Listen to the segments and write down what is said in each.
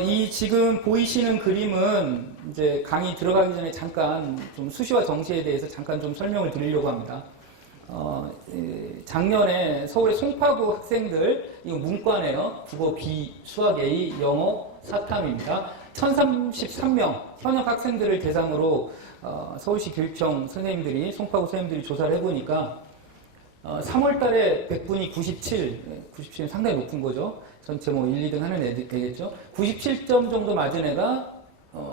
이 지금 보이시는 그림은 이제 강의 들어가기 전에 잠깐 좀 수시와 정시에 대해서 잠깐 좀 설명을 드리려고 합니다. 작년에 서울의 송파구 학생들, 이거 문과네요. 국어 B, 수학 A, 영어 4탐입니다. 1033명 현역 학생들을 대상으로 서울시 교육청 선생님들이, 송파구 선생님들이 조사를 해보니까 3월 달에 100분이 97은 상당히 높은 거죠. 전체 뭐 1, 2등 하는 애겠죠. 97점 정도 맞은 애가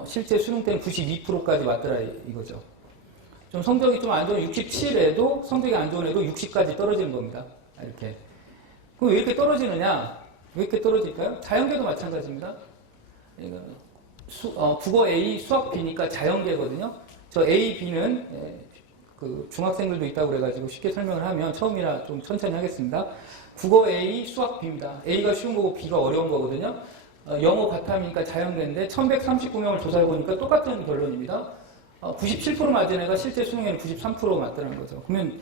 실제 수능 때는 92%까지 맞더라 이거죠. 좀 성적이 좀 안 좋은 67에도 성적이 안 좋은 애도 60까지 떨어지는 겁니다. 이렇게. 그럼 왜 이렇게 떨어지느냐? 왜 이렇게 떨어질까요? 자연계도 마찬가지입니다. 국어 A, 수학 B니까 자연계거든요. 저 A, B는 그 중학생들도 있다고 그래가지고 쉽게 설명을 하면 처음이라 좀 천천히 하겠습니다. 국어 A, 수학 B입니다. A가 쉬운 거고 B가 어려운 거거든요. 영어 바탕이니까 자연계인데 1139명을 조사해보니까 똑같은 결론입니다. 97% 맞은 애가 실제 수능에는 93% 맞더라는 거죠. 그러면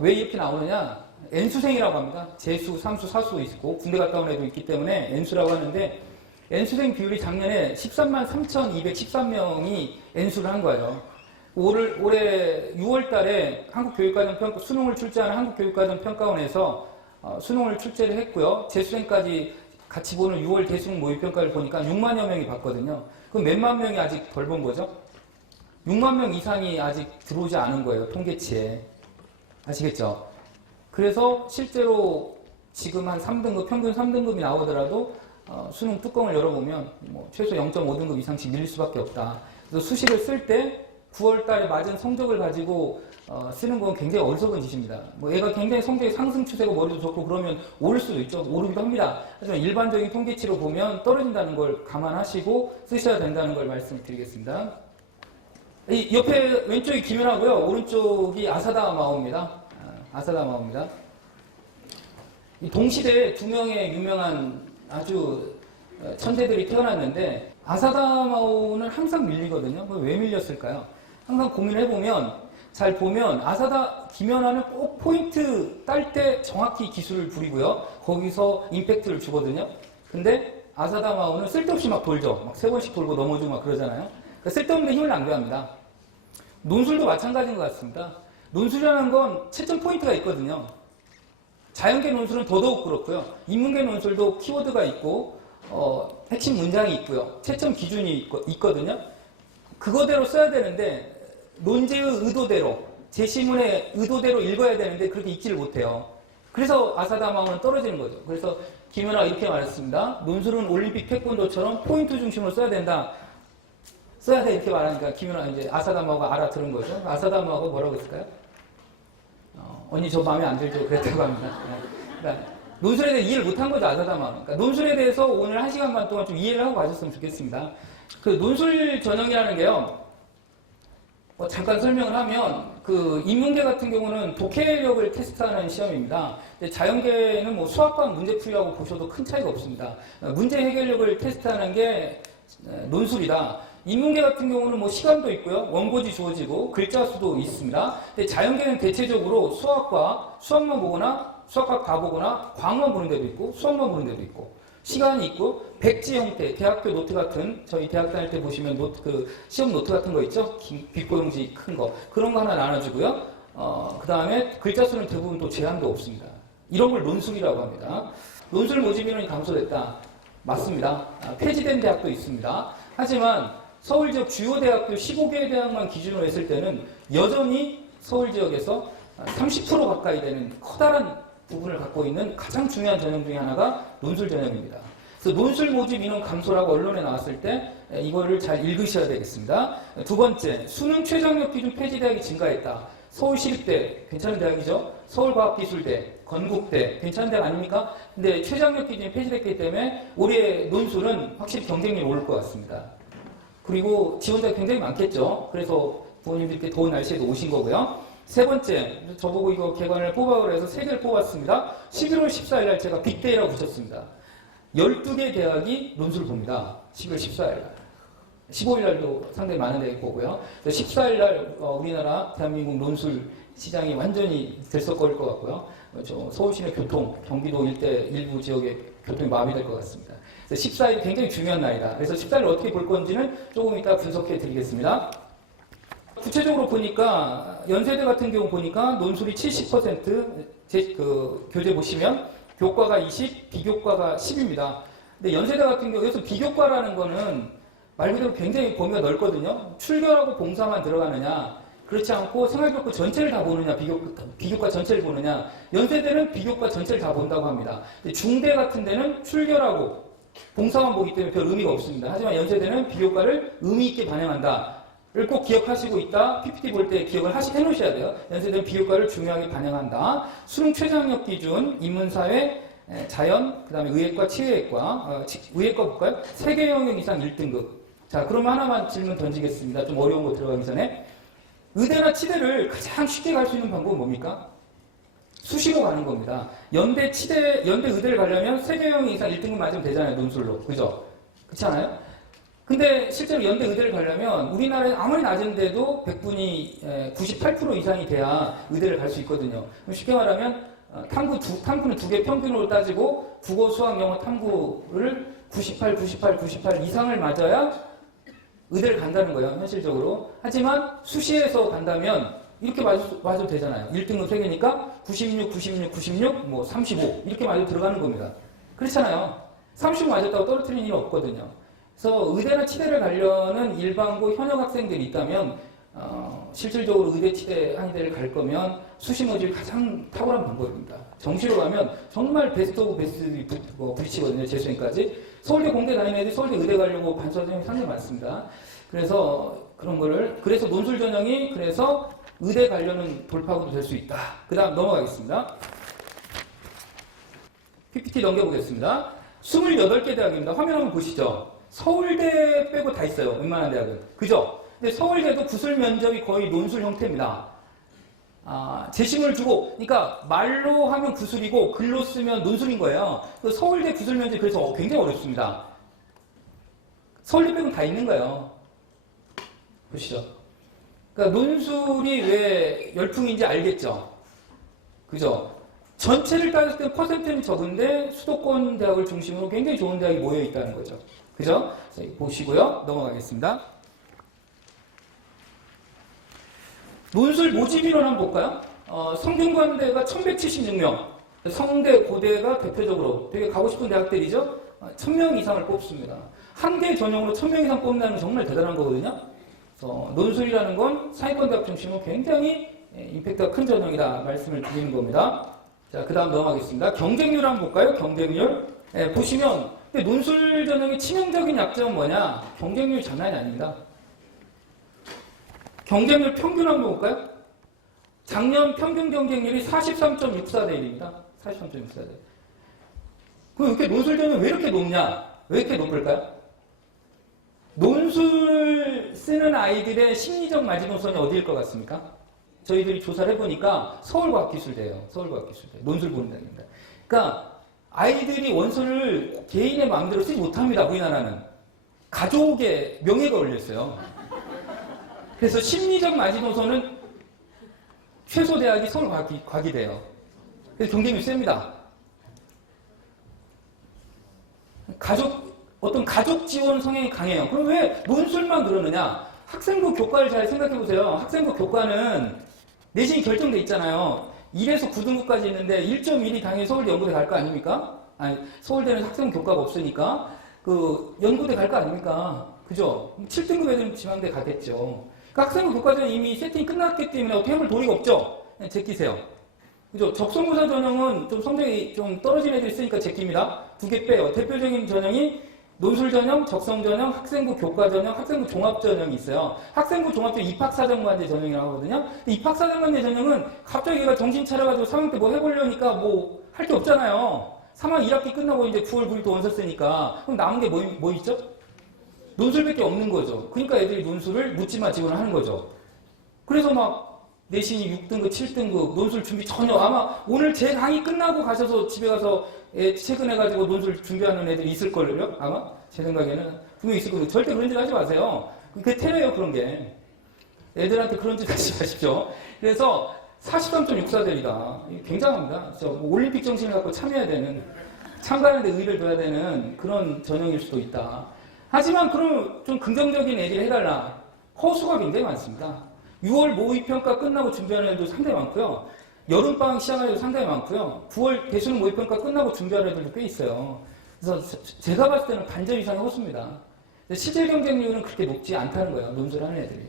왜 이렇게 나오느냐? N수생이라고 합니다. 재수, 삼수, 사수 있고 군대 갔다 온 애도 있기 때문에 N수라고 하는데 N수생 비율이 작년에 13만 3,213명이 N수를 한 거예요. 올해 6월 달에 한국교육과정평가, 수능을 출제하는 한국교육과정평가원에서 수능을 출제를 했고요. 재수생까지 같이 보는 6월 대수능 모의평가를 보니까 6만여 명이 봤거든요. 그럼 몇만 명이 아직 덜 본 거죠? 6만 명 이상이 아직 들어오지 않은 거예요. 통계치에. 아시겠죠? 그래서 실제로 지금 한 3등급, 평균 3등급이 나오더라도 수능 뚜껑을 열어보면 뭐 최소 0.5등급 이상씩 밀릴 수밖에 없다. 그래서 수시를 쓸 때 9월 달에 맞은 성적을 가지고 쓰는 건 굉장히 어리석은 짓입니다. 뭐 얘가 굉장히 성적이 상승 추세고 머리도 좋고 그러면 오를 수도 있죠. 오르기도 합니다. 하지만 일반적인 통계치로 보면 떨어진다는 걸 감안하시고 쓰셔야 된다는 걸 말씀드리겠습니다. 이 옆에 왼쪽이 김연아고요. 오른쪽이 아사다 마오입니다. 아사다 마오입니다. 이 동시대에 두 명의 유명한 아주 천재들이 태어났는데 아사다 마오는 항상 밀리거든요. 왜 밀렸을까요? 항상 고민을 해보면 잘 보면 아사다 김연아는 꼭 포인트 딸 때 정확히 기술을 부리고요. 거기서 임팩트를 주거든요. 근데 아사다 마오는 쓸데없이 막 돌죠. 막 3번씩 돌고 넘어지고 막 그러잖아요. 그러니까 쓸데없는 힘을 낭비합니다. 논술도 마찬가지인 것 같습니다. 논술이라는 건 채점 포인트가 있거든요. 자연계 논술은 더더욱 그렇고요. 인문계 논술도 키워드가 있고 핵심 문장이 있고요. 채점 기준이 있거든요. 그거대로 써야 되는데 논제의 의도대로, 제시문의 의도대로 읽어야 되는데 그렇게 읽지를 못해요. 그래서 아사다마오는 떨어지는 거죠. 그래서 김연아가 이렇게 말했습니다. 논술은 올림픽 태권도처럼 포인트 중심으로 써야 된다. 써야 돼 이렇게 말하니까 김연아 이제 아사다마오가 알아들은 거죠. 아사다마오가 뭐라고 했을까요? 언니 저 마음에 안 들죠. 그랬다고 합니다. 그러니까 논술에 대해 이해를 못한 거죠. 아사다마오는. 그러니까 논술에 대해서 오늘 1시간 반 동안 좀 이해를 하고 가셨으면 좋겠습니다. 그 논술 전형이라는 게요. 잠깐 설명을 하면 그 인문계 같은 경우는 독해력을 테스트하는 시험입니다. 자연계는 뭐 수학과 문제풀이하고 보셔도 큰 차이가 없습니다. 문제 해결력을 테스트하는 게 논술이다. 인문계 같은 경우는 뭐 시간도 있고요. 원고지 주어지고 글자 수도 있습니다. 근데 자연계는 대체적으로 수학만 보거나 수학과 다 보거나 과학만 보는 데도 있고 수학만 보는 데도 있고 시간이 있고 백지 형태, 대학교 노트 같은 저희 대학 다닐 때 보시면 시험 노트 같은 거 있죠? 빅보용지 큰 거 그런 거 하나 나눠주고요. 그 다음에 글자 수는 대부분 또 제한도 없습니다. 이런 걸 논술이라고 합니다. 논술 모집 인원이 감소됐다. 맞습니다. 폐지된 대학도 있습니다. 하지만 서울 지역 주요 대학교 15개 대학만 기준으로 했을 때는 여전히 서울 지역에서 30% 가까이 되는 커다란 부분을 갖고 있는 가장 중요한 전형 중에 하나가 논술 전형입니다. 그래서 논술 모집 인원 감소라고 언론에 나왔을 때 이거를 잘 읽으셔야 되겠습니다. 두 번째, 수능 최저학력 기준 폐지 대학이 증가했다. 서울시립대 괜찮은 대학이죠. 서울과학기술대, 건국대 괜찮은 대학 아닙니까? 근데 최저학력 기준이 폐지됐기 때문에 올해 논술은 확실히 경쟁력이 오를 것 같습니다. 그리고 지원자가 굉장히 많겠죠. 그래서 부모님들께 더운 날씨에도 오신 거고요. 세 번째, 저보고 이거 개관을 뽑아오라 해서 3개를 뽑았습니다. 11월 14일 날 제가 빅데이라고 붙였습니다. 12개 대학이 논술을 봅니다. 11월 14일 날. 15일 날도 상당히 많은 대학이 보고요. 14일 날 우리나라 대한민국 논술 시장이 완전히 들썩거릴 것 같고요. 서울 시내 교통, 경기도 일대 일부 지역에 교통이 마비될 것 같습니다. 그래서 14일이 굉장히 중요한 날이다. 그래서 14일 어떻게 볼 건지는 조금 이따 분석해 드리겠습니다. 구체적으로 보니까 연세대 같은 경우 보니까 논술이 70%, 교재 보시면 교과가 20, 비교과가 10입니다. 근데 연세대 같은 경우 여기서 비교과라는 거는 말 그대로 굉장히 범위가 넓거든요. 출결하고 봉사만 들어가느냐, 그렇지 않고 생활교과 전체를 다 보느냐, 비교과 전체를 보느냐. 연세대는 비교과 전체를 다 본다고 합니다. 근데 중대 같은 데는 출결하고 봉사만 보기 때문에 별 의미가 없습니다. 하지만 연세대는 비교과를 의미 있게 반영한다. 를 꼭 기억하시고 있다. PPT 볼 때 기억을 해놓으셔야 돼요. 연세대는 비교과를 중요하게 반영한다. 수능 최저학력 기준, 인문사회, 자연, 그 다음에 의예과, 치의예과, 의예과 볼까요? 3개 영역 이상 1등급. 자, 그러면 하나만 질문 던지겠습니다. 좀 어려운 거 들어가기 전에. 의대나 치대를 가장 쉽게 갈 수 있는 방법은 뭡니까? 수시로 가는 겁니다. 연대, 치대, 연대 의대를 가려면 3개 영역 이상 1등급 맞으면 되잖아요. 논술로. 그죠? 그렇지 않아요? 근데 실제로 연대 의대를 가려면 우리나라에 아무리 낮은데도 100분이 98% 이상이 돼야 의대를 갈 수 있거든요. 쉽게 말하면 탐구는 2개 평균으로 따지고 국어, 수학, 영어 탐구를 98 이상을 맞아야 의대를 간다는 거예요. 현실적으로. 하지만 수시에서 간다면 이렇게 맞아도 되잖아요. 1등급 3개니까 96, 뭐 35 이렇게 맞아 들어가는 겁니다. 그렇잖아요. 35 맞았다고 떨어뜨리는 일은 없거든요. 그래서 의대나 치대를 가려는 일반고 현역 학생들이 있다면 실질적으로 의대, 치대, 한의대를 갈 거면 수시 모집이 가장 탁월한 방법입니다. 정시로 가면 정말 베스트 오브 베스트 부딪히거든요. 재수생까지. 서울대 공대 다니는 애들이 서울대 의대 가려고 반수하는 상당히 많습니다. 그래서 그런 거를 그래서 논술 전형이 그래서 의대 가려는 돌파구도 될 수 있다. 그 다음 넘어가겠습니다. PPT 넘겨보겠습니다. 28개 대학입니다. 화면 한번 보시죠. 서울대 빼고 다 있어요. 웬만한 대학은. 그죠? 근데 서울대도 구술 면접이 거의 논술 형태입니다. 재심을 주고, 그러니까 말로 하면 구술이고 글로 쓰면 논술인 거예요. 서울대 구술 면접이 그래서 굉장히 어렵습니다. 서울대 빼고 다 있는 거예요. 보시죠. 그러니까 논술이 왜 열풍인지 알겠죠? 그죠? 전체를 따졌을 때 퍼센트는 적은데 수도권 대학을 중심으로 굉장히 좋은 대학이 모여 있다는 거죠. 그죠? 자, 보시고요. 넘어가겠습니다. 논술 모집 인원 한번 볼까요? 성균관대가 1176명. 성대, 고대가 대표적으로 되게 가고 싶은 대학들이죠? 1000명 이상을 뽑습니다. 한 개 전형으로 1000명 이상 뽑는다는 건 정말 대단한 거거든요. 그래서 논술이라는 건 상위권 대학 중심으로 굉장히 임팩트가 큰 전형이다 말씀을 드리는 겁니다. 자, 그 다음 넘어가겠습니다. 경쟁률 한번 볼까요? 경쟁률. 보시면 근데 논술 전형의 치명적인 약점은 뭐냐? 경쟁률이 장난이 아닙니다. 경쟁률 평균 한번 볼까요? 작년 평균 경쟁률이 43.64대 1입니다. 43.64대. 그럼 이렇게 논술 전형이 왜 이렇게 높냐? 왜 이렇게 높을까요? 논술 쓰는 아이들의 심리적 마지노선이 어디일 것 같습니까? 저희들이 조사를 해보니까 서울과학기술대예요. 서울과학기술대. 논술 보는 다입니다. 그러니까 아이들이 원서를 개인의 마음대로 쓰지 못합니다. 우리나라는. 가족의 명예가 올렸어요. 그래서 심리적 마지노선은 최소 대학이 서울과기대예요. 그래서 경쟁률이 셉니다. 어떤 가족 지원 성향이 강해요. 그럼 왜 논술만 그러느냐? 학생부 교과를 잘 생각해 보세요. 학생부 교과는 내신이 결정돼 있잖아요. 1에서 9등급까지 있는데 1.1이 당연히 서울대 연구대 갈 거 아닙니까? 아니, 서울대는 학생부 교과가 없으니까 그 연구대 갈 거 아닙니까? 그죠? 7등급 애들은 지방대 가겠죠. 그러니까 학생부 교과전은 이미 세팅이 끝났기 때문에 어떻게 해볼 도리가 없죠? 그냥 제끼세요. 그죠? 적성고사 전형은 좀 성적이 좀 떨어진 애들이 있으니까 제낍니다. 2개 빼요. 대표적인 전형이 논술 전형, 적성 전형, 학생부 교과 전형, 학생부 종합 전형이 있어요. 학생부 종합 전형 입학사정관제 전형이라고 하거든요. 입학사정관제 전형은 갑자기 얘가 정신 차려가지고 3학년 때 뭐 해보려니까 뭐 할 게 없잖아요. 3학년 1학기 끝나고 이제 9월 9일 또 원서 쓰니까 그럼 남은 게 뭐 있죠? 논술밖에 없는 거죠. 그러니까 애들이 논술을 묻지마 지원을 하는 거죠. 그래서 막 내신이 6등급, 7등급 논술 준비 전혀 아마 오늘 제 강의 끝나고 가셔서 집에 가서 퇴근해가지고 논술 준비하는 애들이 있을걸요? 아마? 제 생각에는 분명히 있을 거예요. 절대 그런 짓 하지 마세요. 그게 테러예요, 그런 게. 애들한테 그런 짓 하지 마십시오. 그래서 43.64대이다. 굉장합니다. 진짜 뭐 올림픽 정신을 갖고 참여해야 되는 참가하는데 의의를 둬야 되는 그런 전형일 수도 있다. 하지만 그럼 좀 긍정적인 얘기를 해달라. 허수가 굉장히 많습니다. 6월 모의평가 끝나고 준비하는 애들도 상당히 많고요. 여름방학 시작하는 애들도 상당히 많고요. 9월 대수능 모의평가 끝나고 준비하는 애들도 꽤 있어요. 그래서 제가 봤을 때는 반절 이상의 허수입니다. 실질 경쟁률은 그렇게 높지 않다는 거예요. 논술을 하는 애들이.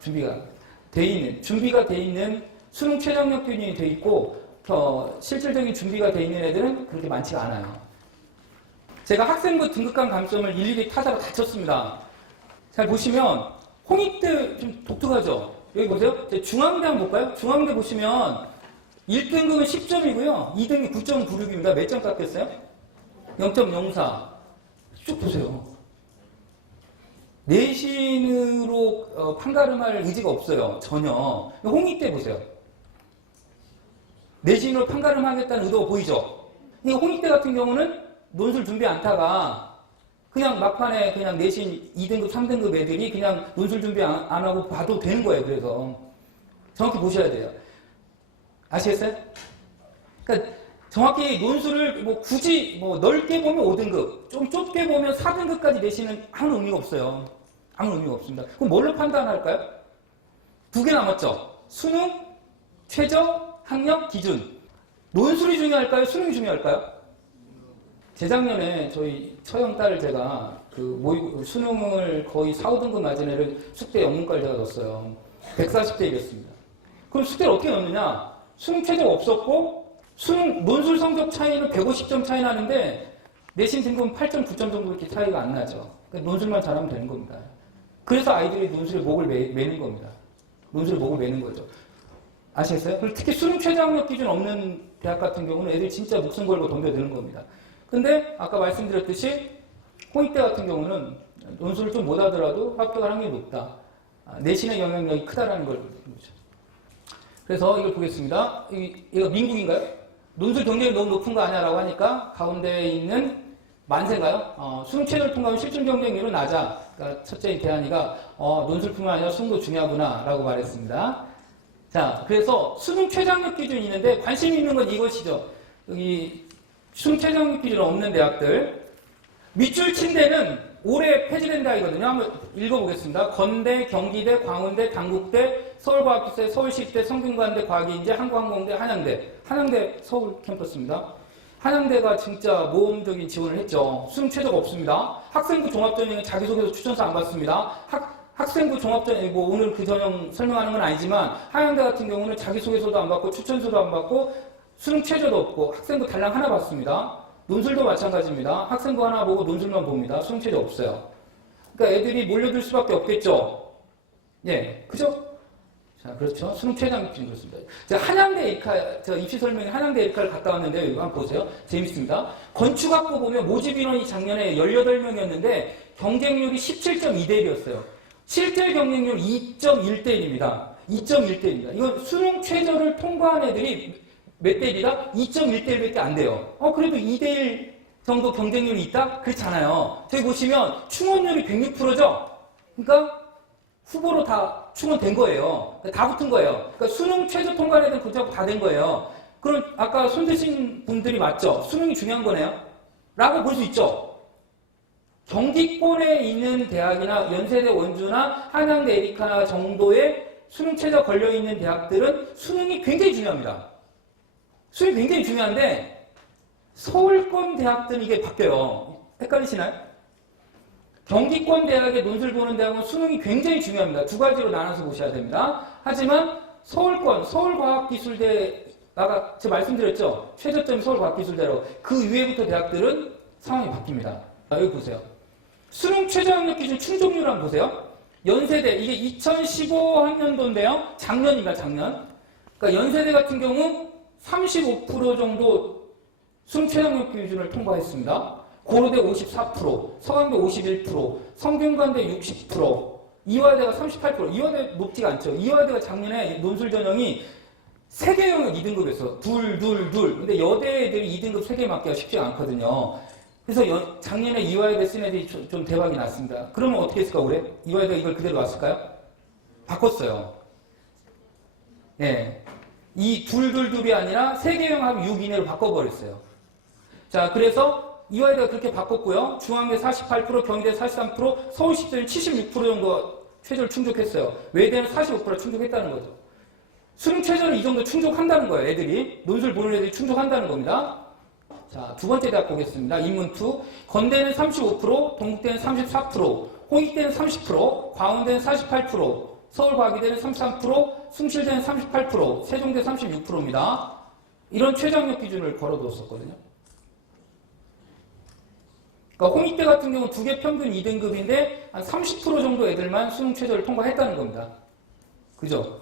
준비가 돼 있는 수능 최저학력 기준이 돼 있고 실질적인 준비가 돼 있는 애들은 그렇게 많지가 않아요. 제가 학생부 등급간 감점을 일일이 타다가 다쳤습니다. 잘 보시면 홍익대 좀 독특하죠? 여기 보세요. 중앙대 한번 볼까요? 중앙대 보시면 1등급은 10점이고요. 2등급이 9.96입니다. 몇 점 깎였어요? 0.04. 쭉 보세요. 내신으로 판가름할 의지가 없어요. 전혀. 홍익대 보세요. 내신으로 판가름하겠다는 의도가 보이죠? 이 홍익대 같은 경우는 논술 준비 안 타가 그냥 막판에 그냥 내신 2등급, 3등급 애들이 그냥 논술 준비 안 하고 봐도 되는 거예요. 그래서 정확히 보셔야 돼요. 아시겠어요? 그러니까 정확히 논술을 굳이 넓게 보면 5등급, 좀 좁게 보면 4등급까지 내시는 아무 의미가 없어요. 아무 의미가 없습니다. 그럼 뭘로 판단할까요? 두 개 남았죠. 수능, 최저, 학력, 기준. 논술이 중요할까요? 수능이 중요할까요? 재작년에 저희 처형 딸을 제가 수능을 거의 4, 5등급 맞은 애를 숙대 영문과를 제가 넣었어요. 140대 1이었습니다. 그럼 숙대를 어떻게 넣느냐? 수능 최저가 없었고 수능 논술 성적 차이는 150점 차이 나는데 내신 등급은 8점, 9점 정도밖에 차이가 안 나죠. 그러니까 논술만 잘하면 되는 겁니다. 그래서 아이들이 논술에 목을 매는 겁니다. 논술에 목을 매는 거죠. 아시겠어요? 그리고 특히 수능 최저학력 기준 없는 대학 같은 경우는 애들이 진짜 목숨 걸고 덤벼드는 겁니다. 근데 아까 말씀드렸듯이 홍익대 같은 경우는 논술을 좀 못하더라도 합격할 확률이 높다. 내신의 영향력이 크다라는 걸 보죠. 그래서 이걸 보겠습니다. 이거 민국인가요? 논술 경쟁이 너무 높은 거 아니야라고 하니까 가운데에 있는 만세인가요? 수능 최저를 통과하면 실전 경쟁률은 낮아. 그러니까 첫째인 대한이가 논술뿐만 아니라 수능도 중요하구나 라고 말했습니다. 자, 그래서 수능 최저학력 기준이 있는데 관심 있는 건 이것이죠. 여기 수능 최저학력 기준 없는 대학들. 밑줄 친 데는 올해 폐지된 대학이거든요. 한번 읽어보겠습니다. 건대, 경기대, 광운대, 단국대, 서울과학기대, 서울시립대, 성균관대, 과학인재, 한국항공대, 한양대. 한양대 서울 캠퍼스입니다. 한양대가 진짜 모험적인 지원을 했죠. 수능 최저가 없습니다. 학생부 종합전형은 자기소개서 추천서 안 받습니다. 학생부 종합전형, 오늘 그 전형 설명하는 건 아니지만 한양대 같은 경우는 자기소개서도 안 받고 추천서도 안 받고 수능 최저도 없고 학생부 달랑 하나 받습니다. 논술도 마찬가지입니다. 학생부 하나 보고 논술만 봅니다. 수능 최저 없어요. 그러니까 애들이 몰려들 수밖에 없겠죠. 예, 그죠? 자, 그렇죠. 수능 최저학력 기준 그렇습니다. 제가 한양대 에이카, 제가 입시 설명에 한양대 에이카를 갔다 왔는데, 이거 한번 보세요. 재밌습니다. 건축학부 보면 모집 인원이 작년에 18명이었는데, 경쟁률이 17.2대 1이었어요. 실제 경쟁률 2.1대 1입니다. 2.1대 1입니다. 이건 수능 최저를 통과한 애들이 몇 대 1이다? 2.1대 1밖에 안 돼요. 그래도 2대 1 정도 경쟁률이 있다? 그렇잖아요. 저기 보시면 충원율이 106%죠? 그러니까 후보로 다 충원된 거예요. 다 붙은 거예요. 그러니까 수능 최저 통과한 애들은 그렇다고 다 된 거예요. 그럼 아까 손 드신 분들이 맞죠? 수능이 중요한 거네요? 라고 볼 수 있죠? 경기권에 있는 대학이나 연세대 원주나 한양대 에리카나 정도의 수능 최저 걸려있는 대학들은 수능이 굉장히 중요합니다. 수능이 굉장히 중요한데 서울권 대학들은 이게 바뀌어요. 헷갈리시나요? 경기권 대학의 논술 보는 대학은 수능이 굉장히 중요합니다. 두 가지로 나눠서 보셔야 됩니다. 하지만 서울권, 서울과학기술대, 아까 제가 말씀드렸죠? 최저점이 서울과학기술대로 그 위에부터 대학들은 상황이 바뀝니다. 여기 보세요. 수능 최저학력 기준 충족률 한번 보세요. 연세대, 이게 2015학년도인데요. 작년입니다, 작년. 그러니까 연세대 같은 경우 35% 정도 수능 최저학력 기준을 통과했습니다. 고려대 54%, 서강대 51%, 성균관대 60%, 이화대가 38%. 이화대 높지가 않죠. 이화대가 작년에 논술 전형이 3개 영역 2등급에서 둘. 근데 여대 애들이 2등급 3개 맞기가 쉽지가 않거든요. 그래서 작년에 이화여대 쓴 애들이 좀 대박이 났습니다. 그러면 어떻게 했을까 올해? 이화여대가 이걸 그대로 놨을까요? 바꿨어요. 예, 이 둘이 아니라 3개 영합 6 이내로 바꿔버렸어요. 자, 그래서 이화여대가 그렇게 바꿨고요. 중앙대 48%, 경희대 43%, 서울시대는 76% 정도 최저를 충족했어요. 외대는 45% 충족했다는 거죠. 수능 최저를 이 정도 충족한다는 거예요. 애들이. 논술 보는 애들이 충족한다는 겁니다. 자, 두 번째 대학 보겠습니다. 인문 2. 건대는 35%, 동국대는 34%, 홍익대는 30%, 광운대는 48%, 서울과기대는 33%, 숭실대는 38%, 세종대 36%입니다. 이런 최저학력 기준을 걸어두었었거든요. 그러니까 홍익대 같은 경우는 두 개 평균 2등급인데 한 30% 정도 애들만 수능 최저를 통과했다는 겁니다. 그죠?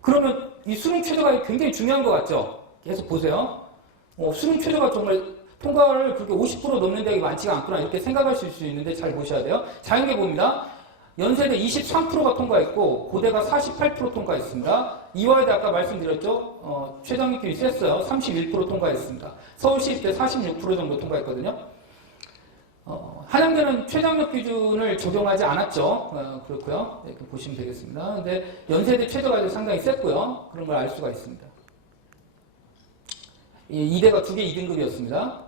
그러면 이 수능 최저가 굉장히 중요한 것 같죠? 계속 보세요. 수능 최저가 정말 통과를 그렇게 50% 넘는 대학이 많지가 않구나 이렇게 생각하실 수 있는데 잘 보셔야 돼요. 자연계 봅니다. 연세대 23%가 통과했고 고대가 48% 통과했습니다. 이화여대 아까 말씀드렸죠. 최저학력 기준이 셌어요. 31% 통과했습니다. 서울시립대 46% 정도 통과했거든요. 한양대는 최저학력 기준을 적용하지 않았죠. 그렇고요. 이렇게 보시면 되겠습니다. 근데 연세대 최저가 상당히 셌고요. 그런 걸 알 수가 있습니다. 이대가 두 개 2등급이었습니다.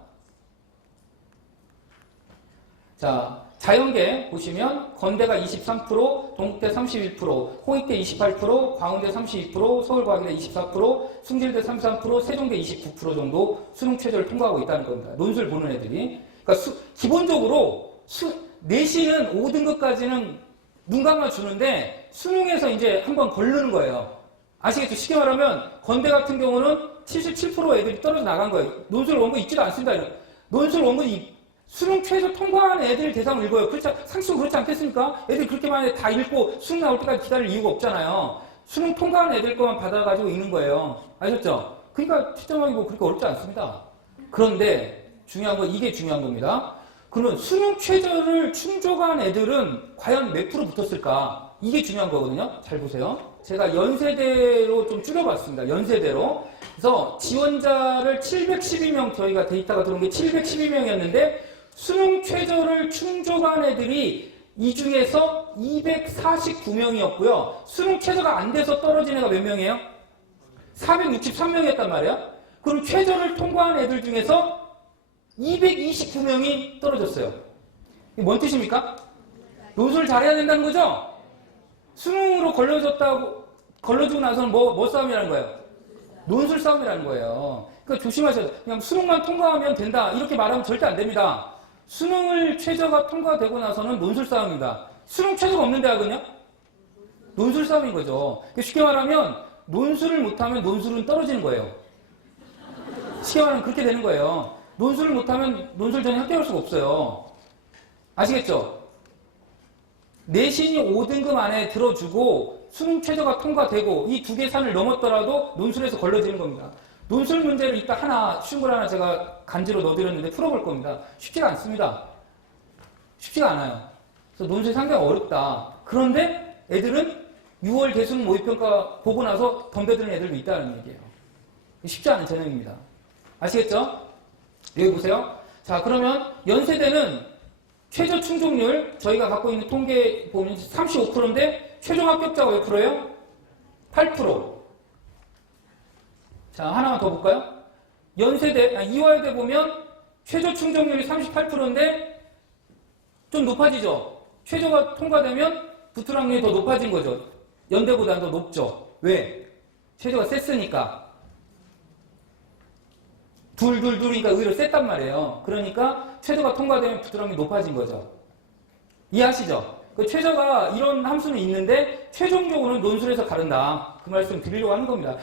자, 자연계 보시면 건대가 23%, 동국대 31%, 홍익대 28%, 광운대 32%, 서울과기대 24%, 숭실대 33%, 세종대 29% 정도 수능 최저를 통과하고 있다는 겁니다. 논술 보는 애들이. 그러니까 기본적으로 내신은 5등급까지는 눈 감아 주는데 수능에서 이제 한번 걸르는 거예요. 아시겠죠? 쉽게 말하면 건대 같은 경우는 77% 애들이 떨어져 나간 거예요. 논술 원고 있지도 않습니다. 논술 원고는 수능 최저 통과한 애들 대상을 읽어요. 그렇지, 상식적으로 그렇지 않겠습니까? 애들이 그렇게 많이 다 읽고 수능 나올 때까지 기다릴 이유가 없잖아요. 수능 통과한 애들 것만 받아가지고 읽는 거예요. 아셨죠? 그러니까 채점하기 뭐 그렇게 어렵지 않습니다. 그런데 중요한 건 이게 중요한 겁니다. 그러면 수능 최저를 충족한 애들은 과연 몇 프로 붙었을까? 이게 중요한 거거든요. 잘 보세요. 제가 연세대로 좀 줄여봤습니다. 연세대로. 그래서 지원자를 712명 저희가 데이터가 들어온 게 712명이었는데 수능 최저를 충족한 애들이 이 중에서 249명이었고요. 수능 최저가 안 돼서 떨어진 애가 몇 명이에요? 463명이었단 말이에요. 그럼 최저를 통과한 애들 중에서 229명이 떨어졌어요. 이게 뭔 뜻입니까? 논술 잘해야 된다는 거죠? 수능으로 걸러주고 나서는 뭐 싸움이라는 거예요? 논술 싸움이라는 거예요. 그러니까 조심하셔야 돼요. 그냥 수능만 통과하면 된다. 이렇게 말하면 절대 안 됩니다. 수능을 최저가 통과되고 나서는 논술 싸움입니다. 수능 최저가 없는 대학은요? 논술 싸움인 거죠. 쉽게 말하면 논술을 못하면 논술은 떨어지는 거예요. 쉽게 말하면 그렇게 되는 거예요. 논술을 못하면 논술 전혀 합격할 수가 없어요. 아시겠죠? 내신이 5등급 안에 들어주고 수능 최저가 통과되고 이 두 개 산을 넘었더라도 논술에서 걸러지는 겁니다. 논술 문제를 이따 하나 쉬운 걸 하나 제가 간지로 넣어드렸는데 풀어볼 겁니다. 쉽지가 않습니다. 쉽지가 않아요. 그래서 논술이 상당히 어렵다. 그런데 애들은 6월 대수능 모의평가 보고 나서 덤벼드는 애들도 있다는 얘기예요. 쉽지 않은 전형입니다. 아시겠죠? 여기 보세요. 자, 그러면 연세대는 최저 충족률 저희가 갖고 있는 통계 보면 35%인데 최종 합격자가 몇 프로예요? 8%. 자, 하나만 더 볼까요? 이화여대 보면 최저 충족률이 38%인데 좀 높아지죠? 최저가 통과되면 붙을 확률이 더 높아진 거죠. 연대보다 더 높죠. 왜? 최저가 셌으니까. 둘이니까 의외로 셌단 말이에요. 그러니까 최저가 통과되면 붙을 확률이 높아진 거죠. 이해하시죠? 그 최저가 이런 함수는 있는데 최종적으로는 논술에서 가른다. 그 말씀 드리려고 하는 겁니다.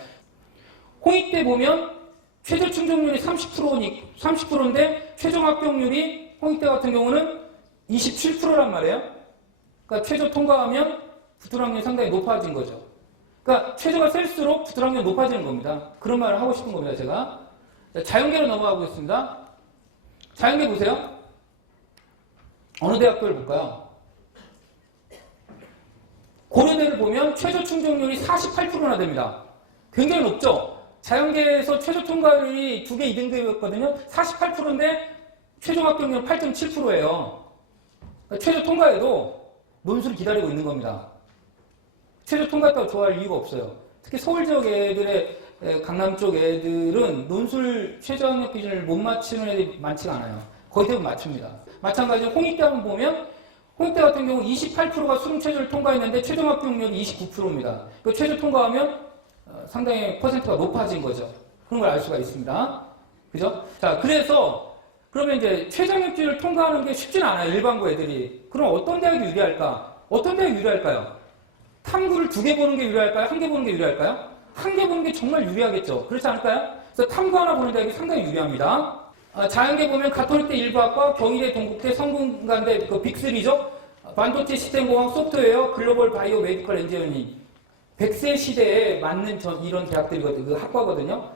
홍익대 보면 최저 충족률이 30%인데 최종 합격률이 홍익대 같은 경우는 27%란 말이에요. 그러니까 최저 통과하면 붙을 확률이 상당히 높아진 거죠. 그러니까 최저가 셀수록 붙을 확률이 높아지는 겁니다. 그런 말을 하고 싶은 겁니다, 제가. 자연계로 넘어가 보겠습니다. 자연계 보세요. 어느 대학교를 볼까요? 고려대를 보면 최저 충족률이 48%나 됩니다. 굉장히 높죠? 자연계에서 최저 통과율이 두 개 2등급이었거든요. 48%인데 최종 합격률 8.7%예요. 그러니까 최저 통과해도 논술을 기다리고 있는 겁니다. 최저 통과했다고 좋아할 이유가 없어요. 특히 서울 지역 애들의 강남 쪽 애들은 논술 최저학력 기준을 못 맞추는 애들이 많지가 않아요. 거의 대부분 맞춥니다. 마찬가지로 홍익대 한번 보면 홍익대 같은 경우 28%가 수능 최저를 통과했는데 최종 합격률이 29%입니다. 그 최저 통과하면 상당히 퍼센트가 높아진 거죠. 그런 걸 알 수가 있습니다. 그죠? 자, 그래서 그러면 이제 최저학력을 통과하는 게 쉽지는 않아요. 일반고 애들이. 그럼 어떤 대학이 유리할까? 어떤 대학이 유리할까요? 탐구를 2개 보는 게 유리할까요? 1개 보는 게 유리할까요? 1개 보는 게 정말 유리하겠죠. 그렇지 않을까요? 그래서 탐구 하나 보는 대학이 상당히 유리합니다. 자연계 보면 가톨릭대 일부학과, 경희대, 동국대, 성균관대 그 빅3죠. 반도체 시스템공학, 소프트웨어, 글로벌 바이오, 메디컬 엔지니어링. 100세 시대에 맞는 이런 대학들이거든요. 그 학과거든요.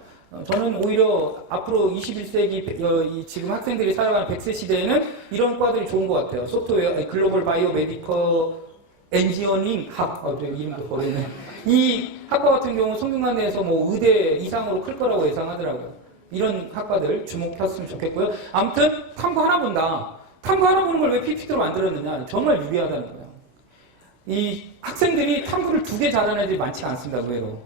저는 오히려 앞으로 21세기 지금 학생들이 살아가는 100세 시대에는 이런 과들이 좋은 것 같아요. 소프트웨어, 글로벌 바이오, 메디컬 엔지니어링 학, 이름도 버리네. 이 학과 같은 경우 성균관대에서 뭐 의대 이상으로 클 거라고 예상하더라고요. 이런 학과들 주목했으면 좋겠고요. 아무튼 탐구 하나 본다. 탐구 하나 보는 걸 왜 PPT로 만들었느냐. 정말 유리하다는 거예요. 이 학생들이 탐구를 2개 잘하는 애들이 많지가 않습니다. 의외로.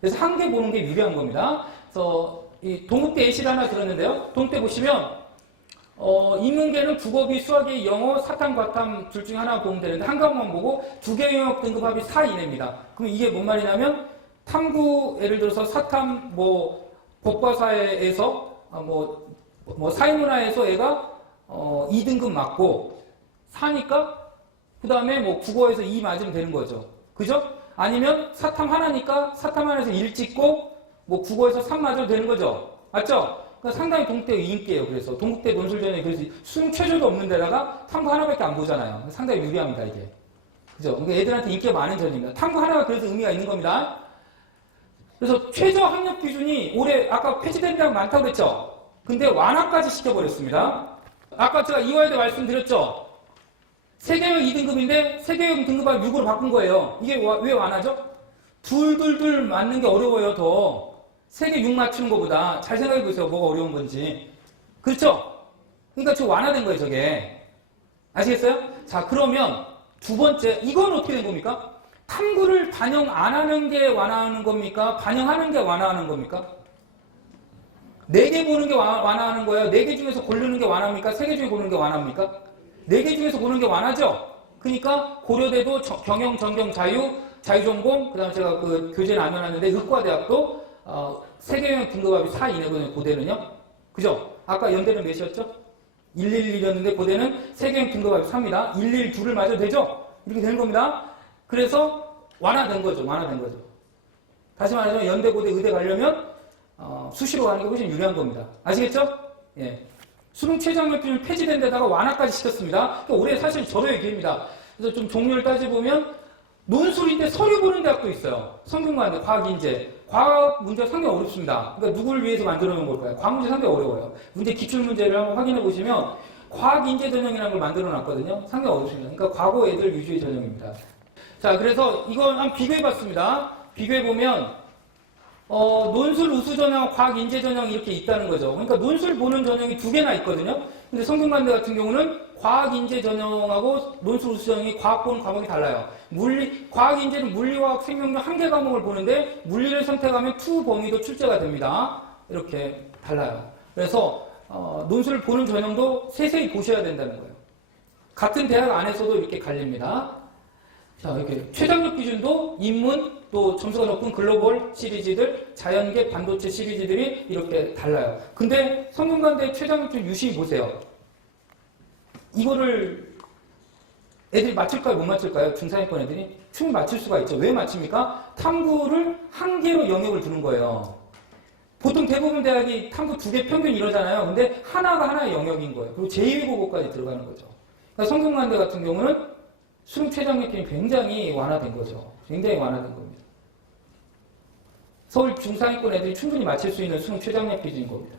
그래서 1개 보는 게 유리한 겁니다. 그래서 이 동국대 예시를 하나 들었는데요. 동국대 보시면 인문계는 국어비, 수학이, 영어, 사탐, 과탐 둘 중에 하나 보면 되는데 한 과목만 보고 2개 영역 등급합이 4 이내입니다. 그럼 이게 뭔 말이냐면 탐구 예를 들어서 사탐 뭐 법과사에서 뭐 사회문화에서 얘가 2등급 맞고 4니까 그 다음에 뭐 국어에서 2 맞으면 되는 거죠. 그죠? 아니면 사탐 하나니까 사탐 하나에서 1 찍고 뭐 국어에서 3 맞아도 되는 거죠. 맞죠? 그러니까 상당히 동국대가 인기예요. 그래서 동국대 논술 전형이 그래서 수능 최저도 없는 데다가 탐구 하나밖에 안 보잖아요. 상당히 유리합니다, 이게. 그죠? 그러니까 애들한테 인기가 많은 전형입니다. 탐구 하나가 그래서 의미가 있는 겁니다. 그래서 최저 학력 기준이 올해 아까 폐지된 대학 많다고 그랬죠? 근데 완화까지 시켜버렸습니다. 아까 제가 이화여대 말씀드렸죠? 세계형 2등급인데 세계형 등급을 6으로 바꾼 거예요. 이게 왜 완화죠? 둘 맞는 게 어려워요, 더. 세계 6 맞추는 것보다. 잘 생각해 보세요. 뭐가 어려운 건지. 그렇죠? 그러니까 저 완화된 거예요, 저게. 아시겠어요? 자, 그러면 두 번째, 이건 어떻게 된 겁니까? 탐구를 반영 안 하는 게 완화하는 겁니까? 반영하는 게 완화하는 겁니까? 4개 보는 게 완화하는 거예요. 4개 중에서 고르는 게 완화합니까? 3개 중에 고르는 게 완화합니까? 4개 중에서 고르는 게 완화죠? 그러니까 고려대도 경영, 전경, 자유전공, 그 다음에 제가 그 교재는 안 해놨는데 의과대학도 세계형 등급합이 4 이내거든요, 고대는요. 그죠? 아까 연대는 몇이었죠? 111이었는데 고대는 세계형 등급합이 3입니다. 112를 맞아도 되죠? 이렇게 되는 겁니다. 그래서 완화된 거죠. 완화된 거죠. 다시 말하자면 연대, 고대, 의대 가려면 수시로 가는 게 훨씬 유리한 겁니다. 아시겠죠? 예. 수능 최저학력 기준 폐지된 데다가 완화까지 시켰습니다. 그러니까 올해 사실 절호의 기회입니다. 그래서 좀 종류를 따져보면 논술인데 서류 보는 대학도 있어요. 성균관대, 과학인재. 과학 문제가 상당히 어렵습니다. 그러니까 누구를 위해서 만들어 놓은 걸까요? 과학 문제 상당히 어려워요. 문제 기출문제를 한번 확인해 보시면 과학인재 전형이라는 걸 만들어 놨거든요. 상당히 어렵습니다. 그러니까 과거 애들 위주의 전형입니다. 자, 그래서 이건 한번 비교해 봤습니다. 비교해 보면 논술 우수 전형, 과학 인재 전형이 이렇게 있다는 거죠. 그러니까 논술 보는 전형이 2개나 있거든요. 근데 성균관대 같은 경우는 과학 인재 전형하고 논술 우수 전형이 과학 보는 과목이 달라요. 과학 인재는 물리화학 생명력 1개 과목을 보는데 물리를 선택하면 투 범위도 출제가 됩니다. 이렇게 달라요. 그래서 논술을 보는 전형도 세세히 보셔야 된다는 거예요. 같은 대학 안에서도 이렇게 갈립니다. 자, 이렇게 최저학력 기준도 인문, 또 점수가 높은 글로벌 시리즈들, 자연계, 반도체 시리즈들이 이렇게 달라요. 근데 성균관대 최저학력 기준 유심히 보세요. 이거를 애들이 맞출까요? 못 맞출까요? 중상위권 애들이? 충분히 맞출 수가 있죠. 왜 맞춥니까? 탐구를 1개로 영역을 두는 거예요. 보통 대부분 대학이 탐구 2개 평균 이러잖아요. 근데 하나가 하나의 영역인 거예요. 그리고 제2외국어까지 들어가는 거죠. 그러니까 성균관대 같은 경우는 수능 최저학력 기준이 굉장히 완화된 거죠. 굉장히 완화된 겁니다. 서울 중상위권 애들이 충분히 맞출 수 있는 수능 최저학력 기준인 겁니다.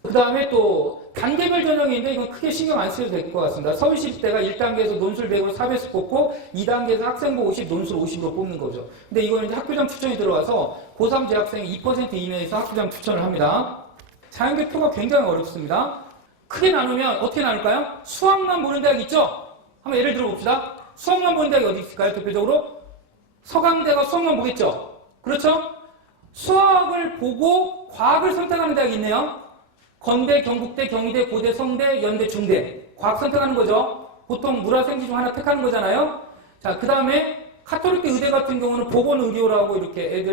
그 다음에 또 단계별 전형인데 이건 크게 신경 안 써도 될 것 같습니다. 서울시립대가 1단계에서 논술 100으로 4배수 뽑고 2단계에서 학생부 50, 논술 50으로 뽑는 거죠. 근데 이거는 이제 학교장 추천이 들어와서 고3 재학생이 2% 이내에서 학교장 추천을 합니다. 자연계 표가 굉장히 어렵습니다. 크게 나누면 어떻게 나눌까요? 수학만 보는 대학 있죠? 한번 예를 들어 봅시다. 수학만 보는 대학이 어디 있을까요? 대표적으로 서강대가 수학만 보겠죠? 그렇죠? 수학을 보고 과학을 선택하는 대학이 있네요. 건대, 경북대, 경희대, 고대, 성대, 연대, 중대. 과학 선택하는 거죠. 보통 물화생지 중 하나 택하는 거잖아요. 자, 그 다음에 카톨릭대 의대 같은 경우는 보건의료라고 이렇게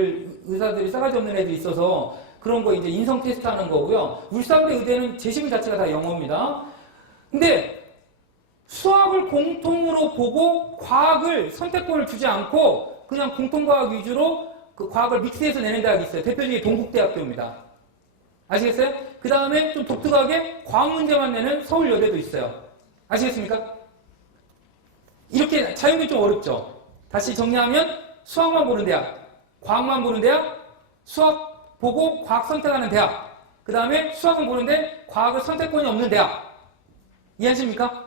의사들이 싸가지 없는 애들이 있어서 그런 거 이제 인성 테스트 하는 거고요. 울산대 의대는 제시문 자체가 다 영어입니다. 근데 수학을 공통으로 보고 과학을 선택권을 주지 않고 그냥 공통과학 위주로 그 과학을 믹스해서 내는 대학이 있어요. 대표적인 동국대학교입니다. 아시겠어요? 그 다음에 좀 독특하게 과학 문제만 내는 서울여대도 있어요. 아시겠습니까? 이렇게 자연이 좀 어렵죠. 다시 정리하면 수학만 보는 대학, 과학만 보는 대학, 수학 보고 과학 선택하는 대학, 그 다음에 수학은 보는데 과학을 선택권이 없는 대학. 이해하십니까?